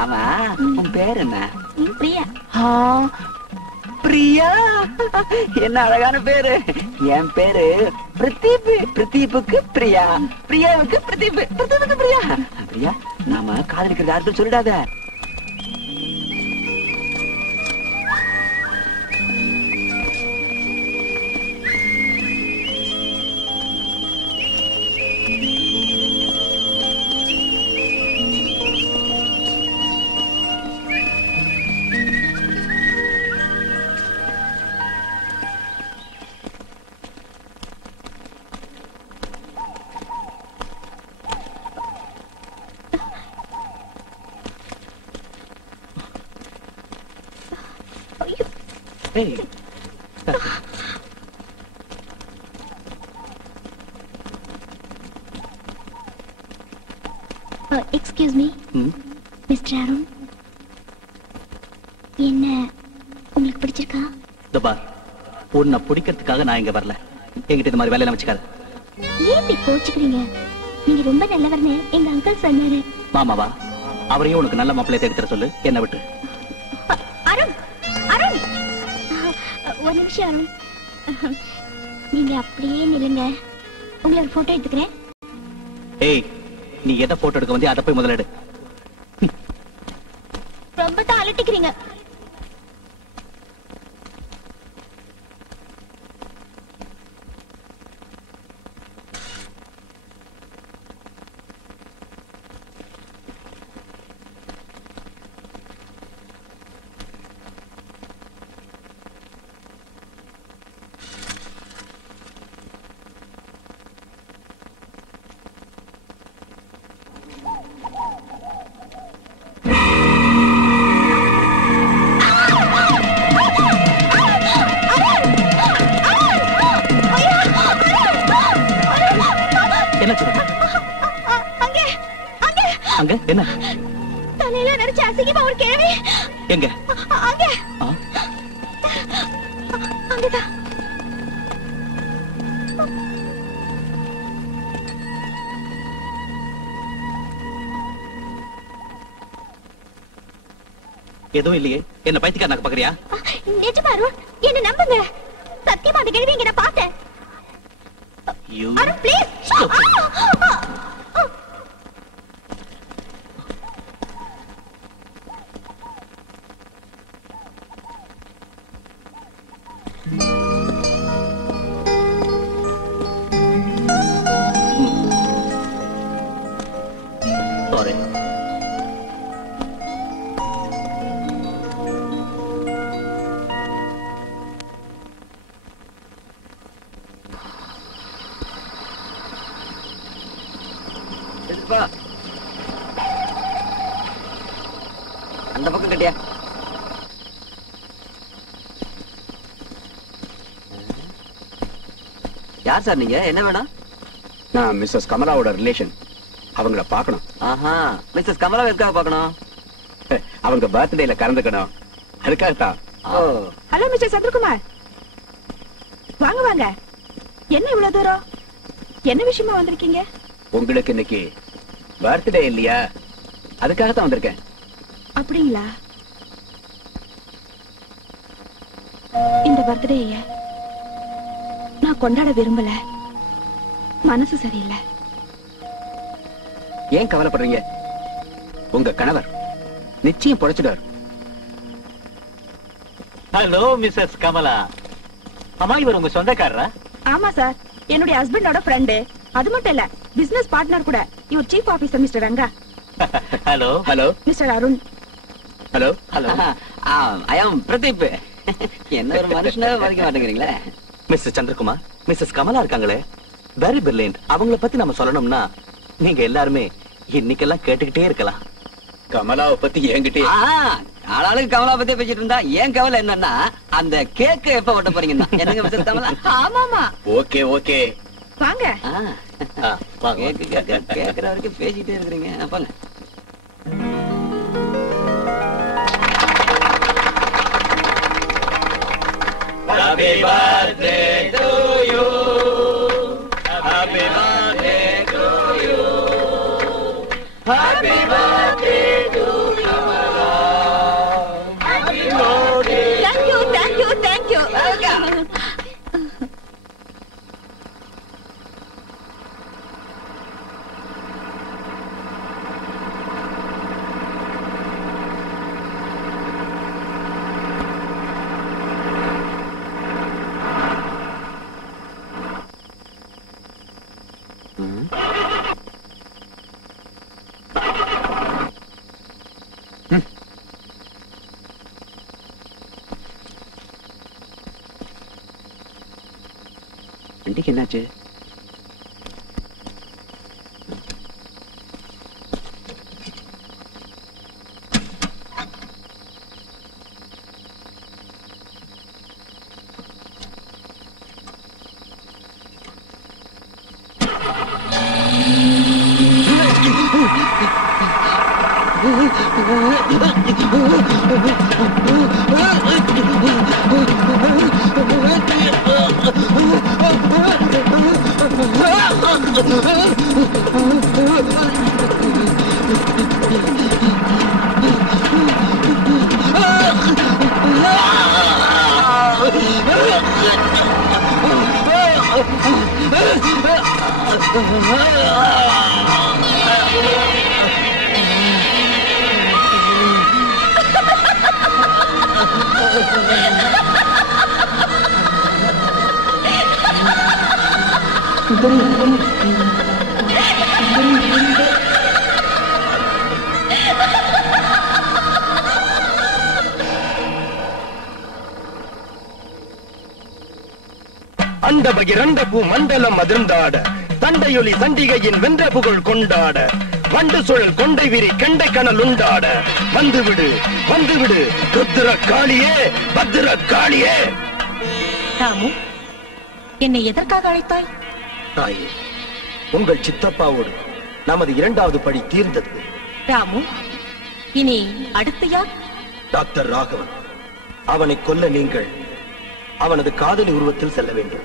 ஆமா, உன் பேர் என்ன? பிரியா. பிரியா, என்ன அழகான பேரு. என் பேரு பிரதீப். பிரதீப்புக்கு பிரியா, பிரியாவுக்கு பிரதீப், பிரதீப்புக்கு பிரியா. பிரியா, நாம காதலிக்கிறது யாருக்கும் சொல்லிடாத. Hey. Excuse me, Mr. Arun. என்ன உங்களுக்கு பிடிச்சிருக்கா? தபார், உன்னை பிடிக்கிறதுக்காக நான் இங்க வரல. என்கிட்ட இந்த மாதிரி வேலையெல்லாம் வச்சுக்காத. ஏன் இப்படி கோச்சுக்கிறீங்க? நீங்க ரொம்ப நல்லவர்னு எங்க அங்கிள் சொன்னாரு. மாமாவா? அவரையும் உனக்கு நல்ல மாப்பிள்ளை தேடி தர சொல்லு, என்ன விட்டு. அருண், அருண், ஒரு நிமிஷம் அருண். நீங்க அப்படியே நில்லுங்க, உங்களை ஒரு போட்டோ எடுத்துக்கிறேன். ஏய், நீ எதை போட்டோ எடுக்க வந்து அதை போய் முதல்ல எடு. ரொம்ப தான் அலட்டிக்கிறீங்க. என்ன அங்க என்ன தலையில நடிச்ச அசிங்கமா ஒரு கேள்வி எங்க அங்க அங்கதான் எதுவும் இல்லையே. என்ன பைத்தியக்காரனாக்க பாக்குறியா? நிஜமா அருண், என்ன நம்புங்க. சத்தியமா அந்த கேள்வி இங்க நான் பார்த்தேன். அருண் ப்ளீஸ். சாரி. அந்த பக்கம் கட்டியா? யார் சார் நீங்க? என்ன வேணும்? நான் மிஸ்ஸஸ் கமலாவோட ரிலேஷன். அவங்கள பார்க்கணும். ஆஹா, மிஸ்ஸஸ் கமலா எதுக்காக பார்க்கணும்? அவங்க பர்த்டேல கலந்துக்கணும். அதுக்காகத்தான். ஹலோ மிஸ்டர் சந்திரகுமார், வாங்க வாங்க. என்ன இவ்வளவு தூரம்? என்ன விஷயமா வந்திருக்கீங்க? உங்களுக்கு இன்னைக்கு பர்த்டே இல்லையா? அதுக்காகத்தான் வந்திருக்கேன். அப்படிங்களா? இந்த பர்த்டேய நான் கொண்டாட விரும்பல. மனசு சரியில்லை. ஏன் கவலைப்படுறீங்க? உங்க கணவர் நிச்சயம் பொழைச்சிடார். Hello Mrs Kamala. அம்மா, இவர் உங்க சொந்தக்காரரா? ஆமா சார், என்னுடைய ஹஸ்பண்டோட ஃப்ரெண்டு. அது மட்டும் இல்ல, பிசினஸ் பார்ட்னர் கூட. இவர் chief officer mister Ranga. Hello. Hello mister Arun. Hello hello. I am Pradeep. என்ன ஒரு மனுஷனே மதிக்க மாட்டேங்கிறீங்களே. மிஸ்டர் சந்திரகுமார், மிஸ்ஸஸ் கமலா இருக்காங்களே, வெரி பிரில்லியன்ட். அவங்கள பத்தி நம்ம சொல்லணும்னா நீங்க எல்லாருமே இன்னைக்கெல்லாம் கேட்டுக்கிட்டே இருக்கலாம். கமலாவை பத்தி என்கிட்டே ஆளாளுக்கு கமலா பத்தி பேசிட்டு இருந்தா ஏன் கவலை என்னன்னா அந்த கேக்கு எப்ப ஓட்ட போறீங்கன்னா என்னங்க மிஸ்டர் கமலா? ஆமாமா. ஓகே ஓகே வாங்க. கேக்கு கேக்குற வரைக்கும் பேசிட்டே இருக்கிறீங்க. போங்க. Happy birthday to you. Happy birthday to you. Happy birthday to you. Happy birthday. Thank you, thank you, thank you. வண்டிக்கு என்னாச்சு? அண்ட பகிரண்ட பூ மண்டலம் அதிர்ந்தாட தண்டையொலி சண்டிகையின் வென்ற புகழ் கொண்டாட வண்டு சுழல் கொண்டை விரி கெண்டை கணல் உண்டாட வந்துவிடு வந்துவிடு ருத்திர காளியே பத்திர காளியே. ராமு, என்னை எதற்காக அழைத்தாய்? தாயே, உங்கள் சித்தப்பாவோடு நமது இரண்டாவது படி தீர்ந்தது. ராமு, இனி அடுத்து யார்? டாக்டர் ராகவன். அவனை கொல்ல நீங்கள் அவனது காதலி உருவத்தில் செல்ல வேண்டும்.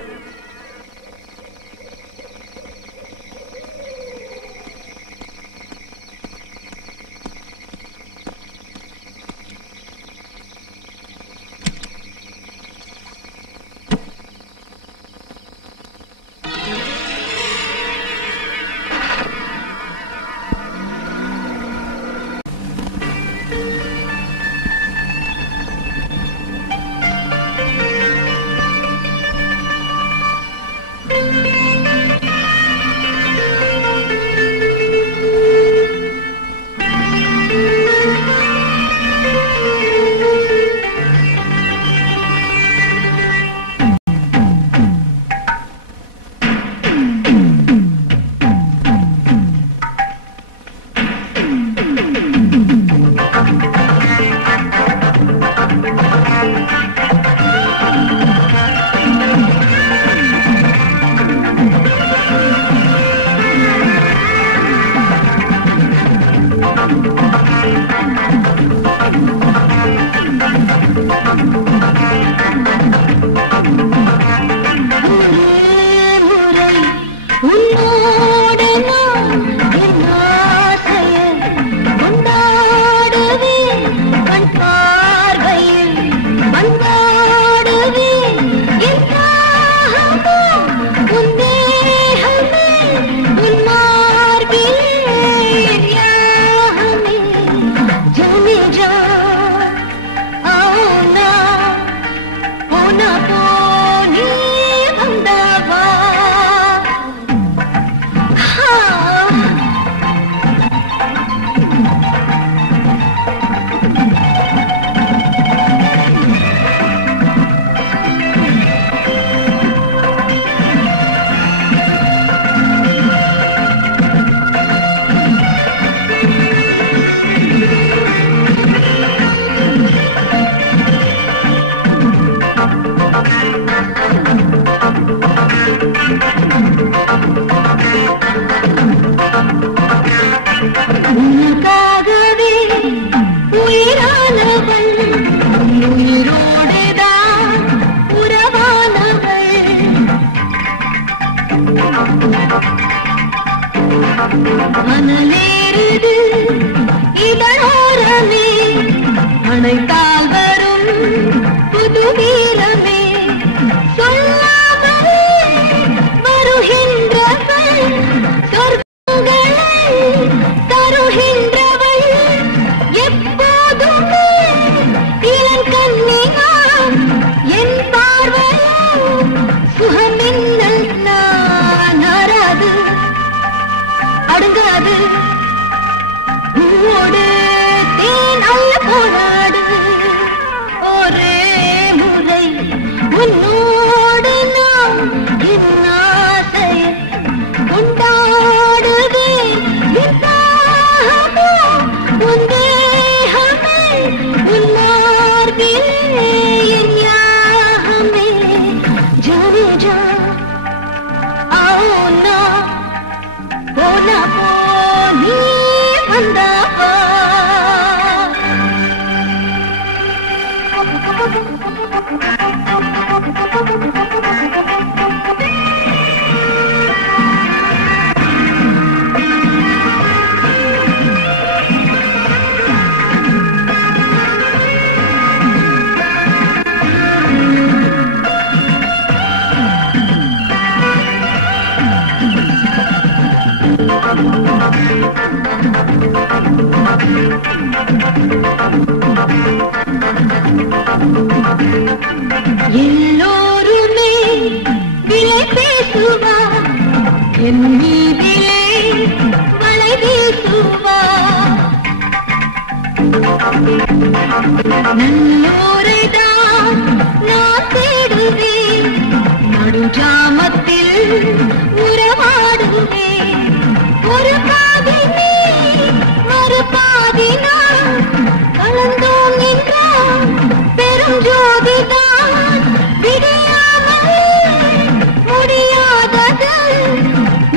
முடியாதது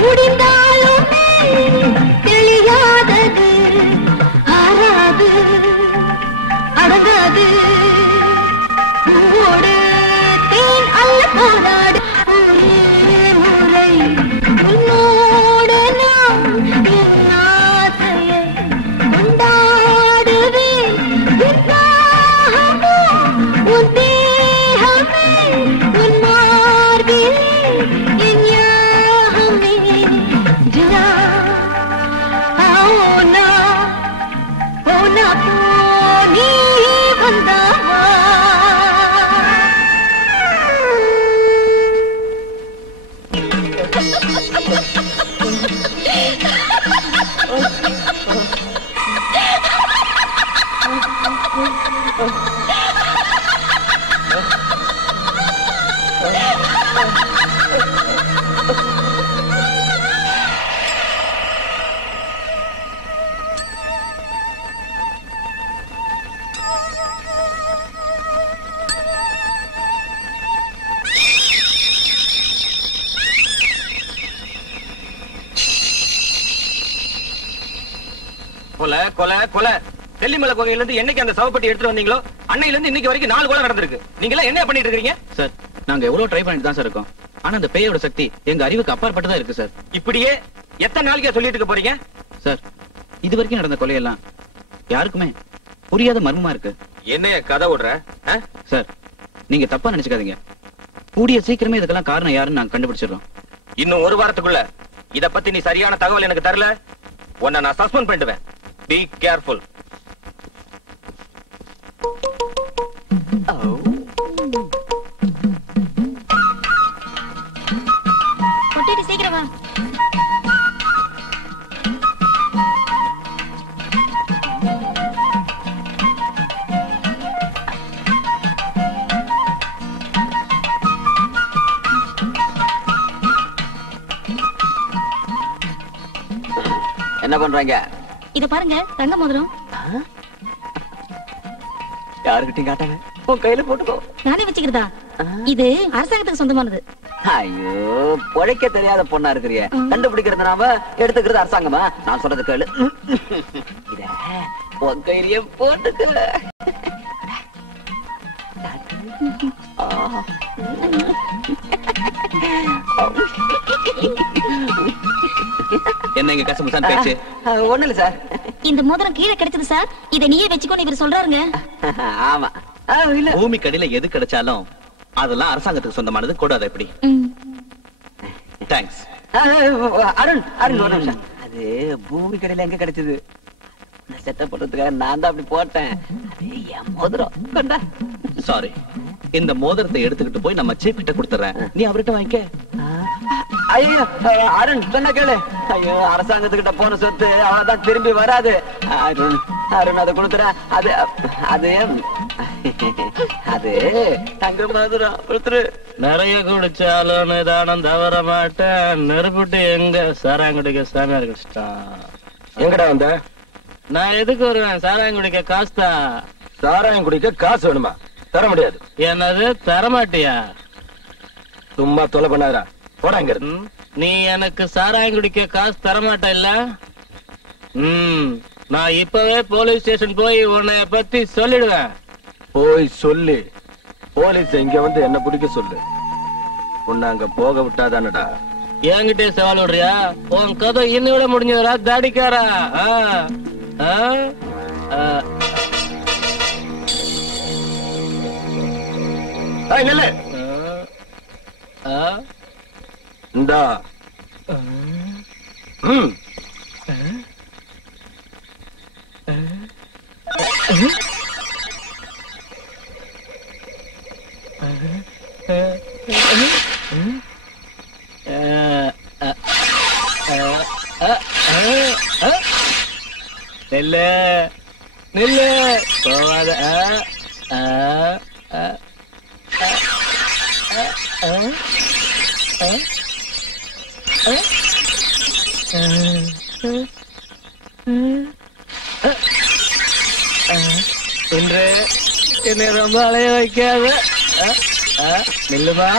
முடிந்தால் கொலை கொலை கொலை. தெல்லிமலை கோகையில இருந்து என்னைக்கு அந்த சவப்பட்டி எடுத்துட்டு வந்தீங்களோ அன்னையில இருந்து இன்னைக்கு வரைக்கும் 4 கொலை நடந்திருக்கு. நீங்க எல்லாம் என்ன பண்ணிட்டு இருக்கீங்க சார்? நாங்க எவ்வளவு ட்ரை பண்ணிட்டு தான் சார் இருக்கோம். ஆனா அந்த பேயோட சக்தி எங்க அறிவுக்கு அப்பாற்பட்டதா இருக்கு சார். இப்படியே எத்தனை நாளைக்கு சொல்லிட்டு இருக்க போறீங்க சார்? இது வரைக்கும் நடந்த கொலையெல்லாம் யாருக்குமே புரியாத மர்மமா இருக்கு. என்னைய கதை விடுற? சார் நீங்க தப்பா நினைச்சுக்காதீங்க. கூடிய சீக்கிரமே இதுக்கெல்லாம் காரணம் யாருன்னு நாங்க கண்டுபிடிச்சிடறோம். இன்னும் 1 வாரத்துக்குள்ள இத பத்தி நீ சரியான தகவல் எனக்கு தரல, உன்னை நான் சஸ்பெண்ட் பண்ணிடுவேன். Be careful. பொட்டிட்டு சீக்கிரம் வா. என்ன பண்றாங்க? இத பாருங்க, தங்க மோதிரம். யாருக்கிட்டையும் காட்டாங்க, உன் கையில போட்டுக்கோ. நானே வச்சுக்கிறதா? இது அரசாங்கத்துக்கு சொந்தமானது. ஐயோ, பொழைக்க தெரியாத பொண்ணா இருக்கிறிய. கண்டுபிடிக்கிறது நாம, எடுத்துக்கிறது அரசாங்கமா? நான் சொல்றது கேளு. இத உன் கையிலேயே போட்டுக்க. என்ன இங்க கசமுசான் பேச்சு? ஒண்ணு இல்ல சார். இந்த மோதிரம் கீழே கிடைச்சது சார். இத நீயே வச்சுக்கோன்னு இவர் சொல்றாருங்க. ஆமா. பூமி கடியில எது கிடைச்சாலும் அதெல்லாம் அரசாங்கத்துக்கு சொந்தமானது. கூடாது எப்படி? தேங்க்ஸ். அருண் அருண் ஒரு நிமிஷம். அது பூமி கடையில எங்க கிடைச்சது? செட்டப் போடுறதுக்காக நான் தான் அப்படி போட்டேன். அது என் மோதிரம். கொண்டா. சாரி, இந்த மோதிரத்தை எடுத்துக்கிட்டு போய் நம்ம சீஃப் கிட்ட கொடுத்துறேன். நீ அவர்கிட்ட வாங்கிக்க. ஐயோ அருண் சொன்ன கேளு. ஐயோ, அரசாங்கத்துக்கிட்ட போன சொத்து அவதான் திரும்பி வராது. அருண் அருண் அதை கொடுத்துற. அது அது அது தங்க மோதிரம் கொடுத்துரு. நிறைய குடிச்சாலும் நிதானம் தவற மாட்டேன். நெருப்புட்டு எங்க சாராங்குடிக்க சாமியார் குடிச்சிட்டான். எங்கடா வந்த? நான் எதுக்கு வருவேன்? சாராங்குடிக்க காசுதா. சாராயம் குடிக்க காசு வேணுமா? தர முடியாது. என்னது தரமாட்டியா? சும்மா தொலை பண்ணாதா. போடாங்க. நீ எனக்கு சாராயம் குடிக்க காசு தரமாட்ட இல்ல? நான் இப்பவே போலீஸ் ஸ்டேஷன் போய் உன்னை பத்தி சொல்லிடுவேன். போய் சொல்லி போலீஸ் இங்க வந்து என்ன பிடிக்க சொல்லு. உன்னை அங்க போக விட்டாதானடா. என்கிட்டே சவால் விடுறியா? உன் கதை இன்னும் விட முடிஞ்சதுரா தாடிக்காரா. இந்தா நில்லு நில்லு போவாத. இன்று என்னை ரொம்ப அலைய வைக்காத. நில்லுமா.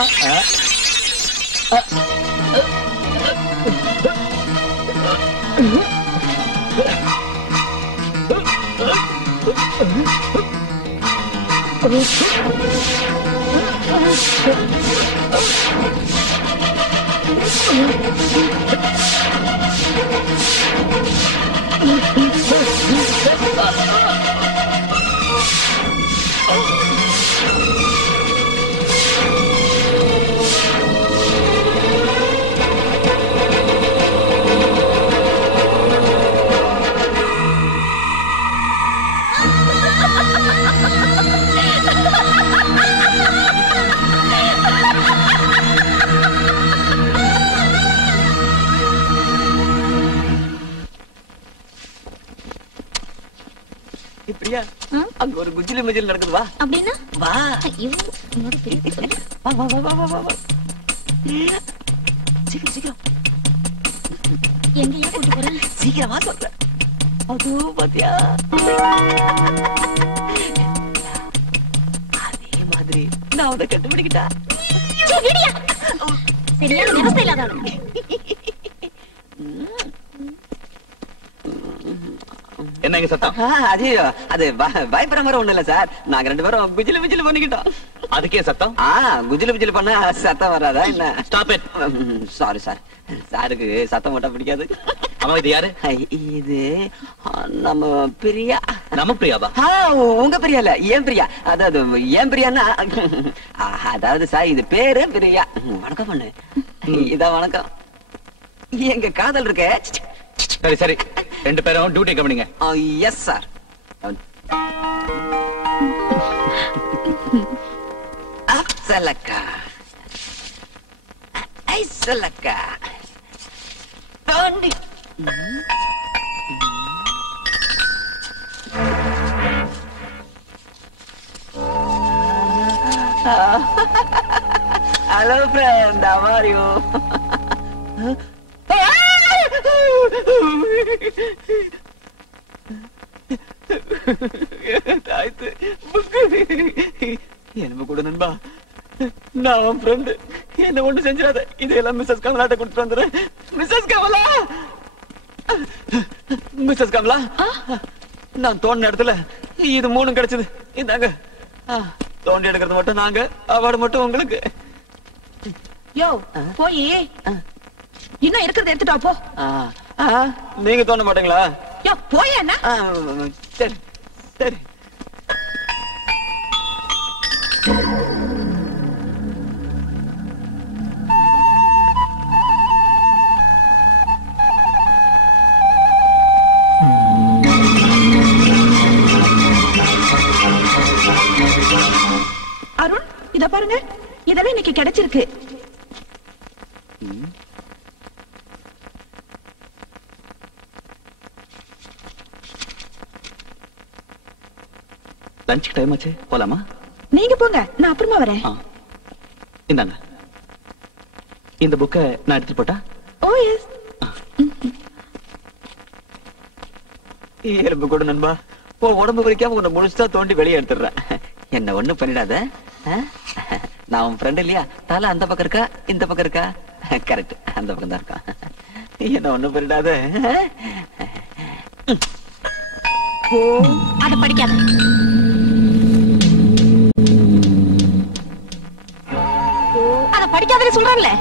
பிரியா அங்க ஒரு குஜிலி மஜில் நடக்குது வா. அப்படின்னா வா வா வா வா வா வா வா வா. சீக்கிரம் சீக்கிரம் எங்கயா கூட்டி போறேன்? சீக்கிரம் வா சொல்றேன். அதோ பாத்தியா அதே மாதிரி நான் அவனை கண்டுபிடிக்கிட்டா. சரியான விவசாய இல்லாத என்னங்க சத்தம்? ஐயோ அது பயப்படுற மாதிரி ஒண்ணு இல்ல சார். நாங்க 2 பேரும் குஜிலு குஜிலு பண்ணிக்கிட்டோம். அதுக்கே சத்தம்? குஜிலு குஜிலு பண்ணா சத்தம் வராதா என்ன? Stop it. Sorry sir. சாருக்கு சத்தம் போட்டா பிடிக்காது. ஆமா இது யாரு? இது நம்ம பிரியா. நம்ம பிரியாவா? உங்க பிரியா இல்ல ஏன் பிரியா. அதாவது ஏன் பிரியான்னா அதாவது சார் இது பேரு பிரியா. வணக்கம் பண்ணு. இதான் வணக்கம். எங்க காதல் இருக்க. சரி சரி 2 பேரும் டியூட்டி கவனிங்க. Yes sir. அப்சலக்கா ஐசலக்கா தோண்டி hello friend, how are you? என்ன கூட நண்பா, நான் உன் ஃப்ரெண்ட். என்ன ஒண்ணு செஞ்சிடாத. இதெல்லாம் மிஸ்ஸஸ் கமலாட்ட கொடுத்துட்டு வந்துடுறேன். மிஸ்ஸஸ் கமலா, மிஸ்ஸஸ் கமலா, நான் தோண்டின இடத்துல இது 3 கிடைச்சது. இந்தாங்க. தோண்டி எடுக்கிறது மட்டும் நாங்க, அவார்டு மட்டும் உங்களுக்கு. யோ போய் இன்னும் இருக்கிறத எடுத்துட்டா போ. நீங்க தோண்ட மாட்டீங்களா? யோ போய் என்ன? சரி சரி. அருண் இத பாருங்க, இதெல்லாம் இன்னைக்கு கிடைச்சிருக்கு. லஞ்சுக்கு டைம் ஆச்சு, போலாமா? நீங்க போங்க, நான் அப்புறமா வரேன். இந்தாங்க, இந்த புக்கை நான் எடுத்து போட்டா? ஓ எஸ். எலும்பு கூட நண்பா, உடம்பு வலிக்காம உன்னை முழுசா தோண்டி வெளியே எடுத்துடுறேன். என்ன ஒண்ணு பண்ணிடாத. நான் உன் ஃப்ரெண்ட் இல்லையா? தலை அந்த பக்கம் இருக்கா இந்த பக்கம் இருக்கா? கரெக்ட், அந்த பக்கம் தான் இருக்கான். என்ன ஒண்ணு பண்ணிடாத. அத படிக்காத. அத படிக்காதன்னு சொல்றேன்ல.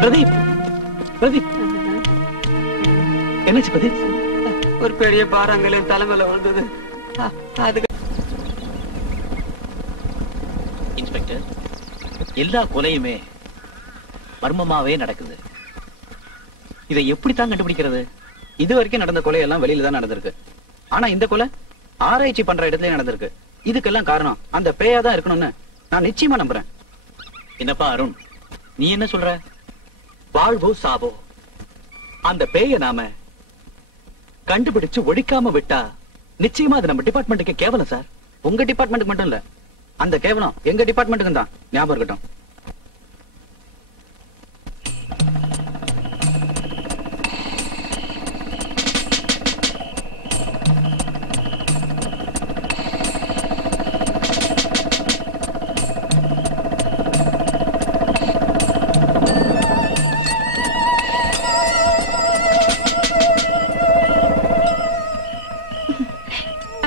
பிரதீப் பிரதீப் என்னாச்சு பிரதீப்? ஒரு பெரிய பாறாங்கல்ல தலைமையில விழுந்தது. அதுக்கு இன்ஸ்பெக்டர், எல்லா கொலையுமே மர்மமாவே நடக்குது. இதை எப்படித்தான் கண்டுபிடிக்கிறது? இது வரைக்கும் நடந்த கொலையெல்லாம் வெளியில தான் நடந்திருக்கு. ஆனா இந்த கொலை ஆராய்ச்சி பண்ற இடத்துல நடந்திருக்கு. இதுக்கெல்லாம் காரணம் அந்த பேயா தான் இருக்கணும்னு நான் நிச்சயமா நம்புறேன். என்னப்பா அருண், நீ என்ன சொல்ற? வாழ்வோ சாவோ, அந்த பேய நாம கண்டுபிடிச்சு ஒழிக்காம விட்டா நிச்சயமா அது நம்ம டிபார்ட்மெண்ட்டுக்கு கேவலம் சார். உங்க டிபார்ட்மெண்ட்டுக்கு மட்டும் இல்ல, அந்த கேவலம் எங்க டிபார்ட்மெண்ட்டுக்கு தான். ஞாபகம் இருக்கட்டும்.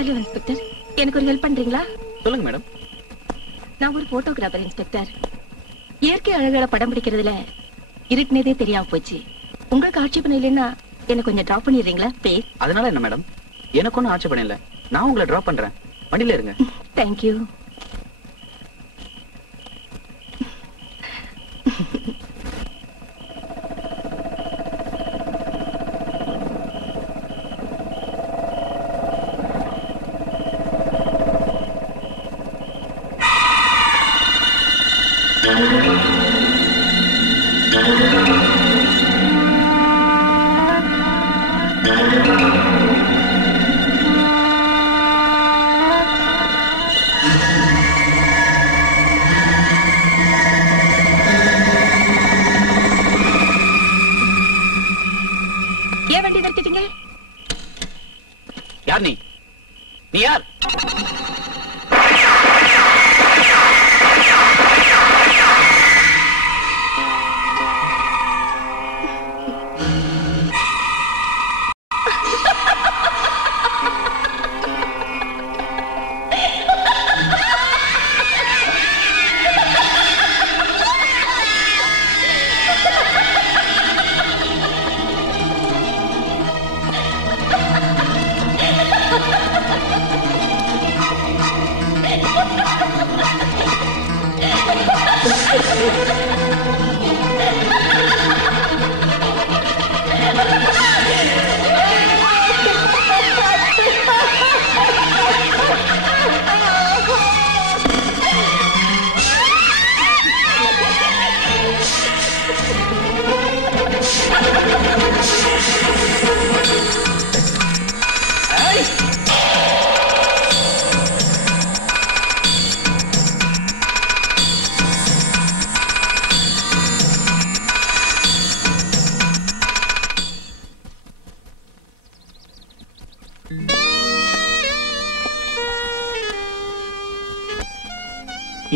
ஹலோ இன்ஸ்பெக்டர், எனக்கு ஒரு ஹெல்ப் பண்றீங்களா? சொல்லுங்க மேடம். நான் ஒரு போட்டோகிராஃபர் இன்ஸ்பெக்டர். இயற்கை அழகால படம் பிடிக்கிறதுல இருக்குனதே தெரியாம போச்சு. உங்களுக்கு ஆட்சேபணம் இல்லைன்னா என்ன கொஞ்சம் டிராப் பண்ணிடுறீங்களா ப்ளீஸ்? அதனால என்ன மேடம், எனக்கு ஒன்னும் ஆட்சேபணம் இல்ல. நான் உங்களை டிராப் பண்றேன், வண்டியில இருங்க. தேங்க்யூ. ஏன் வண்டி நிறுத்திட்டீங்க? யார் நீ? நீ யார்?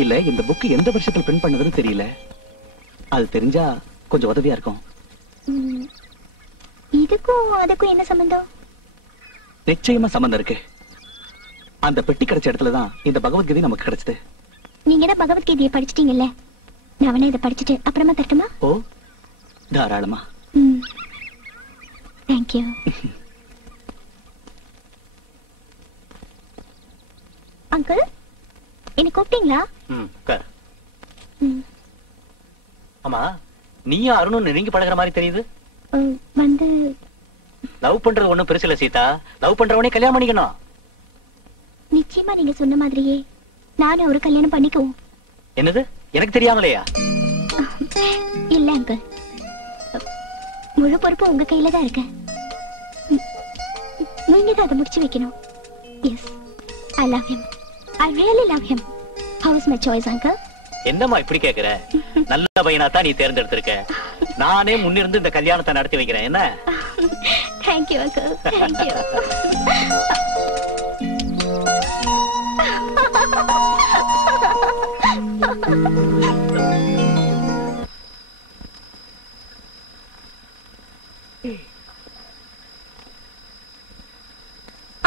இல்ல, இந்த புக் எந்த வருஷத்துல பிரிண்ட் பண்ணதுன்னு தெரியல. அது தெரிஞ்சா கொஞ்சம் உதவியா இருக்கும். இதுக்கும் அதுக்கும் என்ன சம்பந்தம்? நிச்சயமா சம்பந்தம் இருக்கு. அந்த பெட்டி கிடைச்ச இடத்துலதான் இந்த பகவத்கீதை நமக்கு கிடைச்சது. நீங்க தான் பகவத்கீதையை படிச்சிட்டீங்கல்ல, நான் வேணா இதை படிச்சுட்டு அப்புறமா தரட்டுமா? ஓ, தாராளமா. தேங்க்யூ. அங்கிள், என்ன கூப்பிட்டீங்களா? ஆமா, நீயும் அருணும் நெருங்கி பழகுற மாதிரி தெரியுது. வந்து லவ் பண்றது ஒண்ணும் பெருசு இல்ல சீதா. லவ் பண்றவனே கல்யாணம் பண்ணிக்கணும். நிச்சயமா நீங்க சொன்ன மாதிரியே நானும் ஒரு கல்யாணம் பண்ணிக்குவோம். என்னது, எனக்கு தெரியாமலையா? இல்ல அங்கிள், முழு பொறுப்பு உங்க கையில தான் இருக்கு. நீங்க தான் அதை முடிச்சு வைக்கணும். Yes, I love him. I really love him. How is my choice, uncle? என்னம்மா இப்படி கேக்குற? நல்ல பையனா தான் நீ தேர்ந்தெடுத்திருக்க. நானே முன்னிருந்து இந்த கல்யாணத்தை நடத்தி வைக்கிறேன். என்ன? Thank you, uncle. Thank you.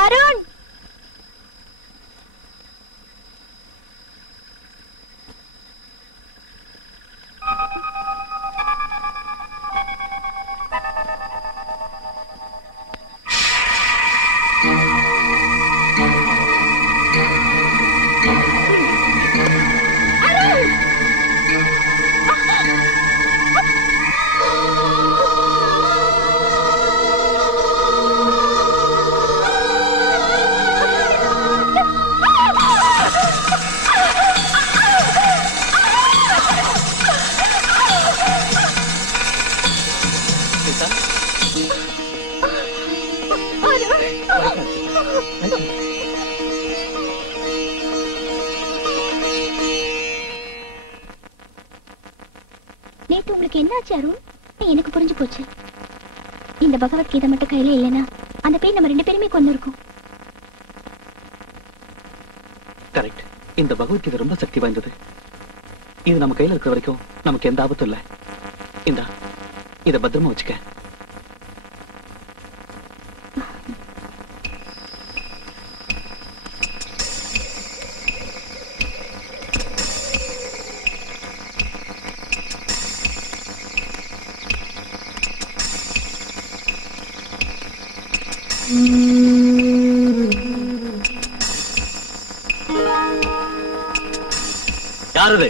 Arun! நேத்து உங்களுக்கு என்னாச்சு அருண்? எனக்கு புரிஞ்சு போச்சு. இந்த பகவத்கீதை மட்டும் கையில இல்லைன்னா அந்த பேர் நம்ம 2 பேருமே கொண்டு இருக்கோம். கரெக்ட். இந்த பகவத்கீதை ரொம்ப சக்தி வாய்ந்தது. இது நம்ம கையில இருக்கிற வரைக்கும் நமக்கு எந்த ஆபத்தும் இல்ல. இந்தா, இத பத்திரமா வச்சுக்க. யாரு?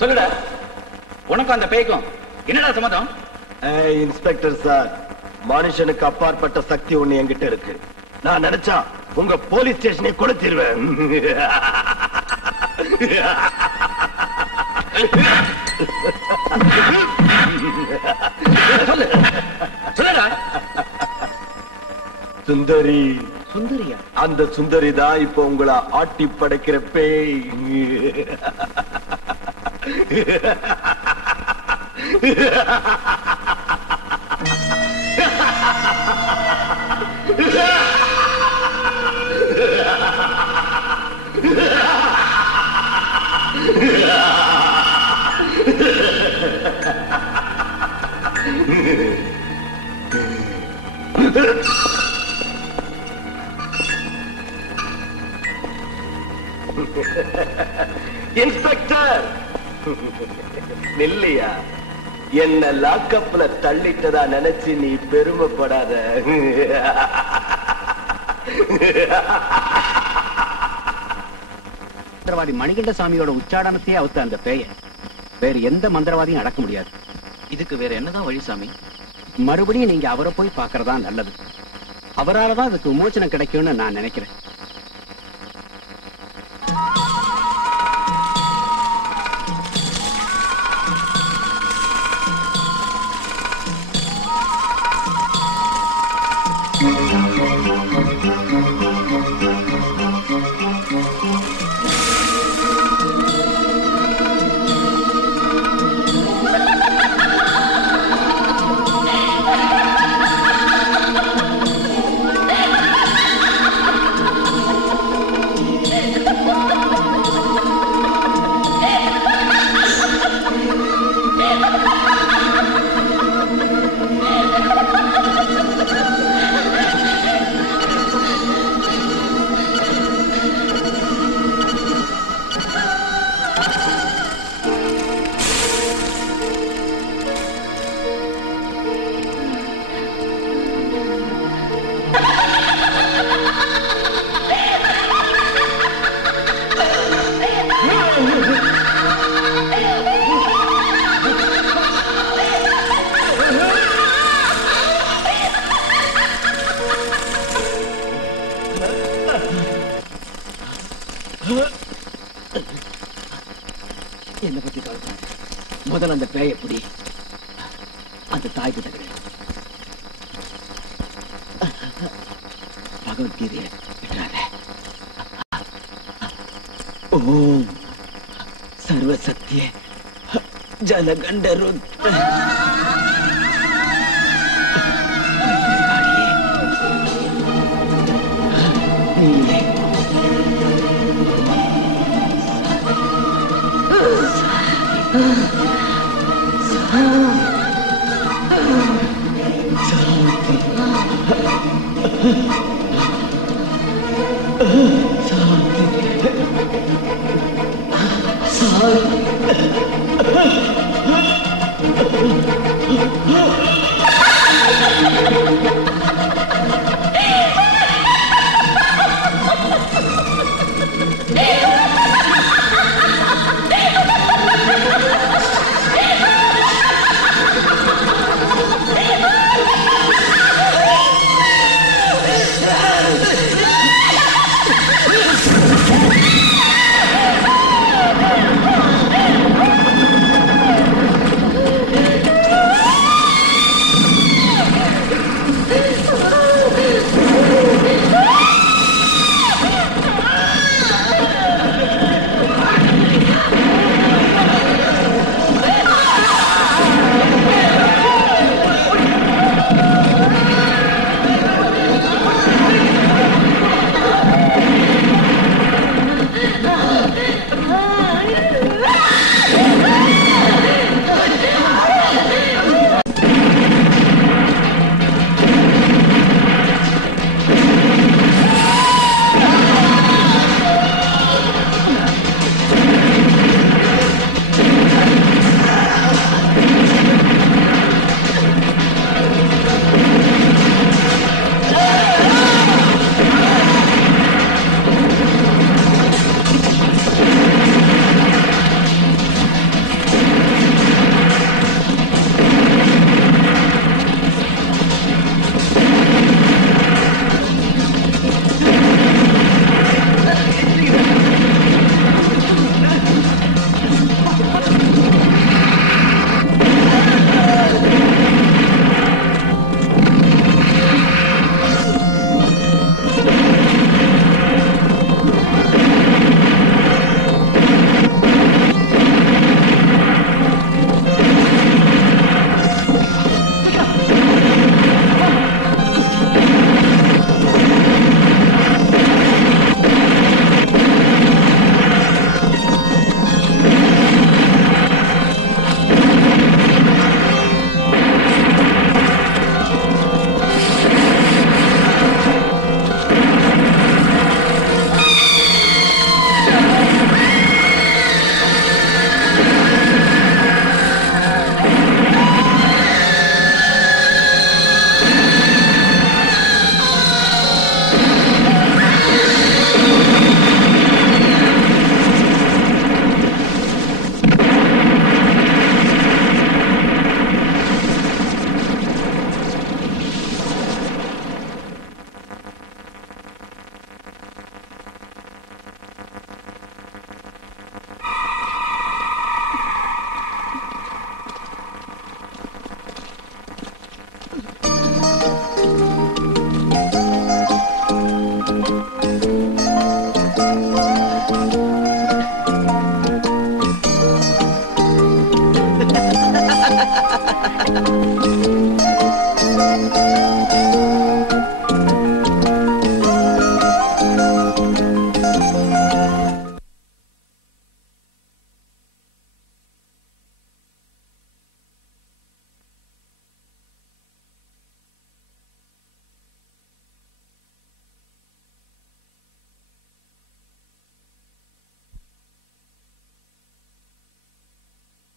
சொல்லுடா, உனக்கும் அந்த பேய்க்கும் என்னடா சம்மதம்? இன்ஸ்பெக்டர் சார், மனுஷனுக்கு அப்பாற்பட்ட சக்தி ஒண்ணு என்கிட்ட இருக்கு. நான் நினைச்சா உங்க போலீஸ் ஸ்டேஷனை கொளுத்திடுவேன். சுந்தரி. சுந்தரியா? அந்த சுந்தரி தான் இப்ப உங்களை ஆட்டி படைக்கிற பேய். இன்ஸ்பெக்டர் நில்லையா? என்ன லாக்கப்ல தள்ளிட்டதா நினைச்சு நீ பெருமைப்படாத. மந்திரவாதி மணிகண்டசாமியோட உச்சாடனத்தையே அவுத்த அந்த பேய வேற எந்த மந்திரவாதியும் அடக்க முடியாது. இதுக்கு வேற என்னதான் வழி சாமி? மறுபடியும் நீங்க அவரை போய் பார்க்கறதா நல்லது. அவராலதான் அதுக்கு விமோசனம் கிடைக்கும்னு நான் நினைக்கிறேன். முதல்ல அந்த பேயை புடி. அந்த தாய் கிட்ட கிடையாது. பகவத்கீதையை விட்டுறாத. ஓம் சர்வசக்தியே ஜலகண்டருத்